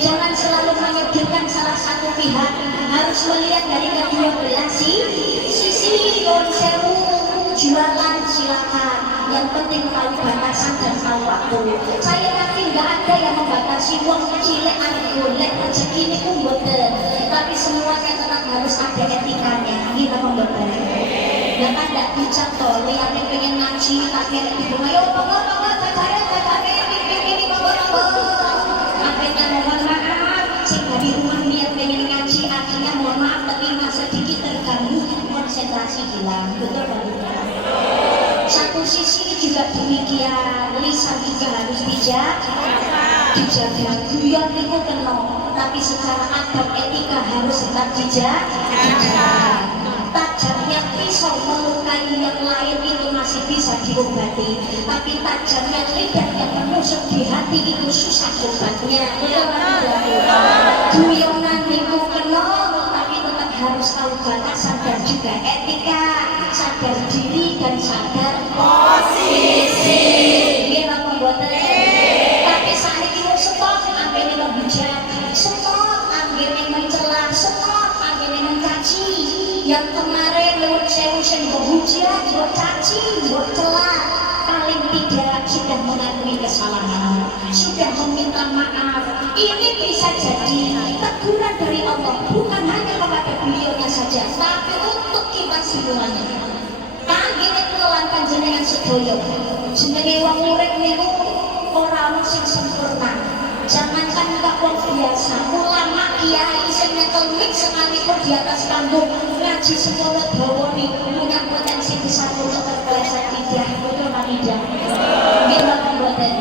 jangan selalu menyudutkan salah satu pihak, harus melihat dari kedua belah sisi. Konsewu jualan silakan, yang penting tahu batasan dan tahu waktu. Saya yakin nggak ada yang membatasi uang cilik golek rezeki ini mboten, tapi semuanya tetap harus ada etikanya. Kita mboten. Ya kan nggak bijak toh, lihat pengen ngaji tapi ibu ayo pokok kakare ini pokok. Akhirnya mohon maaf, sing dari rumah niat pengen ngaji, akhirnya mohon maaf terima sedikit terganggu, konsentrasi hilang. Betul kan? Satu dijaga. Guyon itu kena, tapi secara adab etika harus tetap dijaga. Tajamnya pisau melukai yang lain itu masih bisa diobati, tapi tajamnya lidah yang menusuk di hati itu susah obatnya. Guyonan itu kena, tapi tetap harus tahu batasan dan juga etika, sadar diri dan sadar posisi. Gila pembuatan. Tapi saat ini stop, ambil menghujat, stop, ambil mencela, stop, ambil mencaci. Yang kemarin lewat sewu menghujat, buat caci, buat cela, paling tidak sudah mengakui kesalahan, sudah meminta maaf. Ini bisa jadi teguran dari Allah, bukan hanya kepada beliaunya saja, tapi untuk kita semuanya. Kangge kula panjenengan sedaya, jenenge wong urip niku ora ono sing sempurna. Jangankan wong biasa, ulama kiai sing nyekel mic sekalipun di atas panggung ngaji sekolah bawoni punya potensi besar untuk terpeleset lidah, betul apa tidak? Gila pembuatan.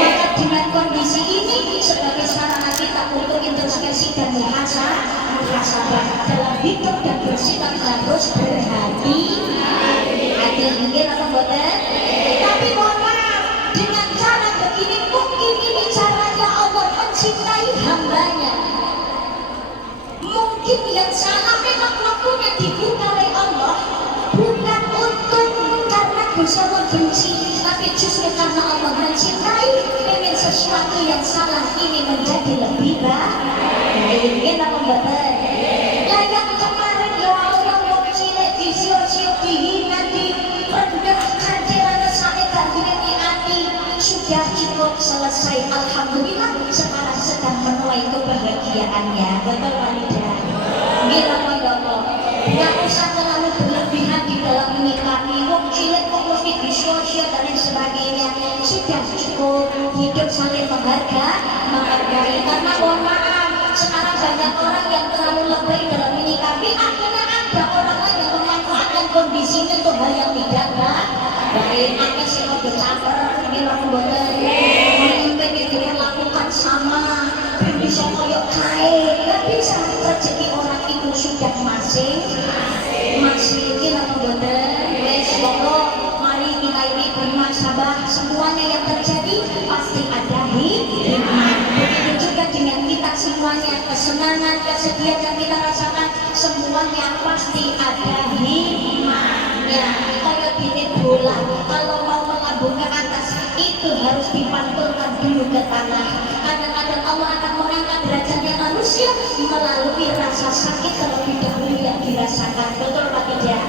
Maka dengan kondisi ini sebagai sarana kita untuk introspeksi dan muhasabah dalam hidup dan bersikap harus berhati-hati. Gila pembuatan. Tapi mohon maaf, dengan cara begini mungkin ini caranya Allah mencintai hambanya. Mungkin yang salah memang waktunya dibuka oleh Allah, bukan untuk karena Gusti Allah benci, tapi justru karena Allah mencintai, ingin sesuatu yang salah ini menjadi lebih baik. Ingin apa betul? Lah yang kemarin ya Allah wong cilik disiok-siok dihina direndahkan kacirane sampai gak direti ati, sudah cukup selesai. Alhamdulillah sekarang sedang menuai kebahagiaannya. Betul tidak? Gila pondok, nggak usah terlalu berlebihan di dalam menyikapi wong cilik kok mesti disosial dan lain sebagainya. Sudah cukup hidup saling menghargai. Karena mohon maaf, sekarang banyak orang yang terlalu lebay dalam menyikapi, akhirnya ada orang lain yang memanfaatkan kondisi ini untuk hal yang tidak baik. Akhirnya sih mau bercampur, gila pondok, pengen dilakukan sama, bisa koyok kain, nggak bisa. Rezeki orang itu sudah masing gila pemboten. Wes pokok mari kita ini bermuhasabah, semuanya yang terjadi pasti ada hikmah. Begitu juga dengan kita semuanya, kesenangan, kesedihan yang kita rasakan semuanya pasti ada hikmahnya. Kayak gini bola, kalau mau melambung ke atas itu harus dipantulkan dulu ke tanah. Kadang-kadang Allah akan mengangkat derajatnya manusia melalui rasa sakit terlebih dahulu yang dirasakan. Betul Pak tidak?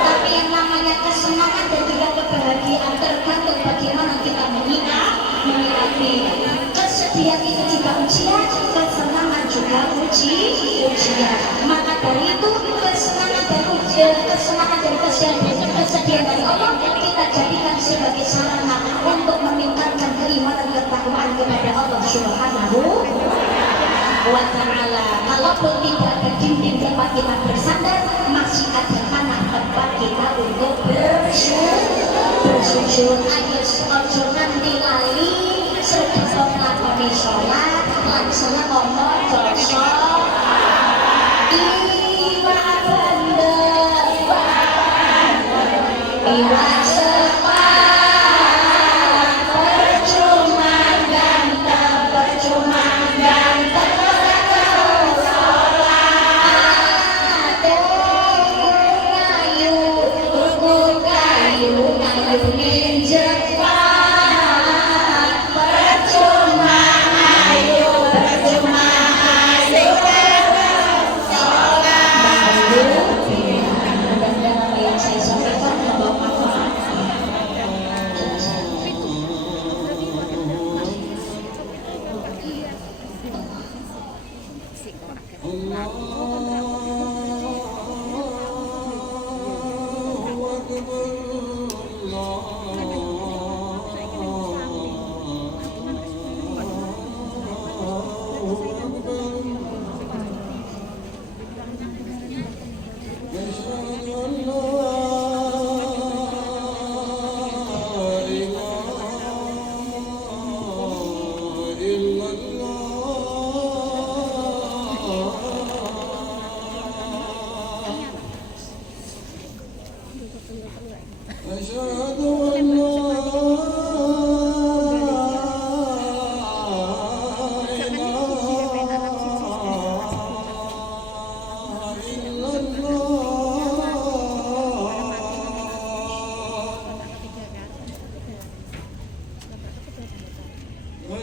Tapi yang namanya kesenangan dan juga kebahagiaan tergantung bagaimana kita menyikapi. Kesedihan itu juga ujian, kesenangan juga ujian. Maka dari itu kesenangan dan kesedihan dari Allah kita jadikan sebagai sarana untuk meningkatkan keimanan ketakwaan kepada Allah Subhanahu wa ta'ala. Kalaupun tidak ada dinding tempat kita bersandar, masih ada tanah tempat kita untuk bersujud. Ayo ojo nanti lali sedekah lakoni sholat langsung ngomong dosa iwa banda iwa Percuma ayo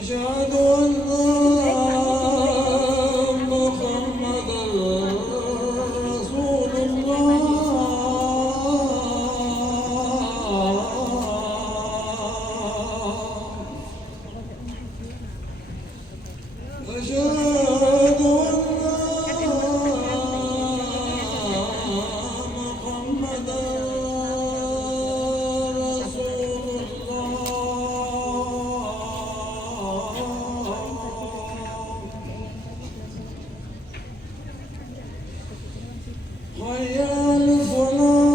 أشهد أن محمدا رسول الله أشهد أن محمدا رسول الله حي على الصلاة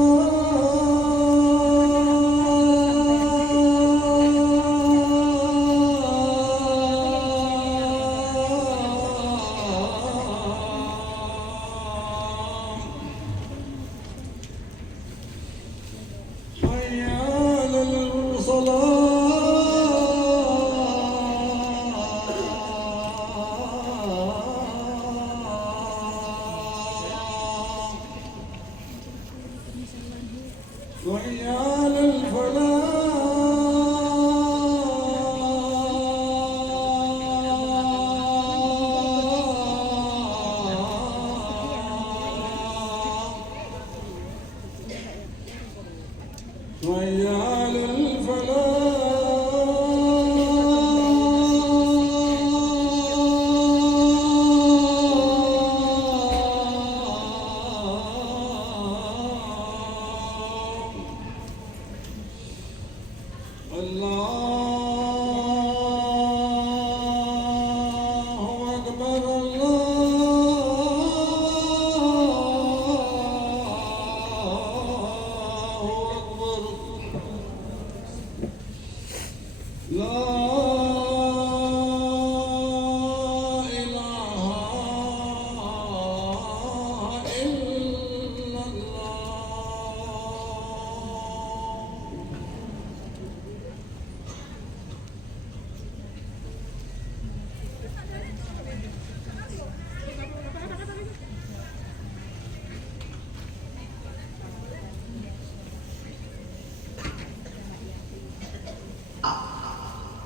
حي على الصلاة حي على الفلاح حي على الفلاح الله أكبر الله أكبر لا إله إلا الله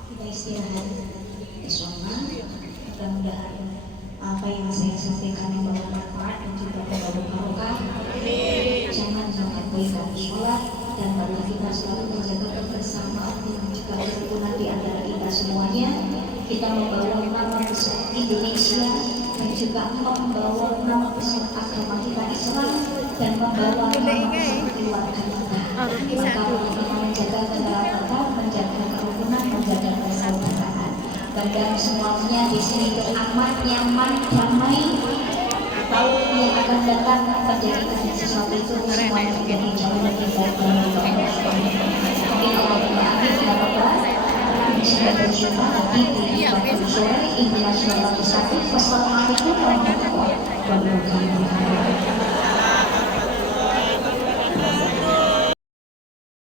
Kita istirahat, insyaAllah. Mudah-mudahan apa yang saya sampaikan membawa manfaat dan juga membawa barokah. Jangan mengabaikan sholat dan marilah kita selalu menjaga kebersamaan dan juga kerukunan di antara kita semuanya. Kita membawa nama besar Indonesia dan juga membawa nama besar agama kita Islam dan membawa nama besar keluarga kita. Maka kita menjaga kekerabatan, menjaga kerukunan, menjaga persaudaraan. Dan semuanya di sini beraman, nyaman, damai. Tahun yang akan datang menjadikan sesuatu itu semuanya menjadi jauh lebih baik dan lebih baik. Amin Allahumma amin ya rabbal alamin. Sudah berjumpa lagi di waktu sore Internasional Legislatif. Wassalamualaikum warahmatullahi wabarakatuh.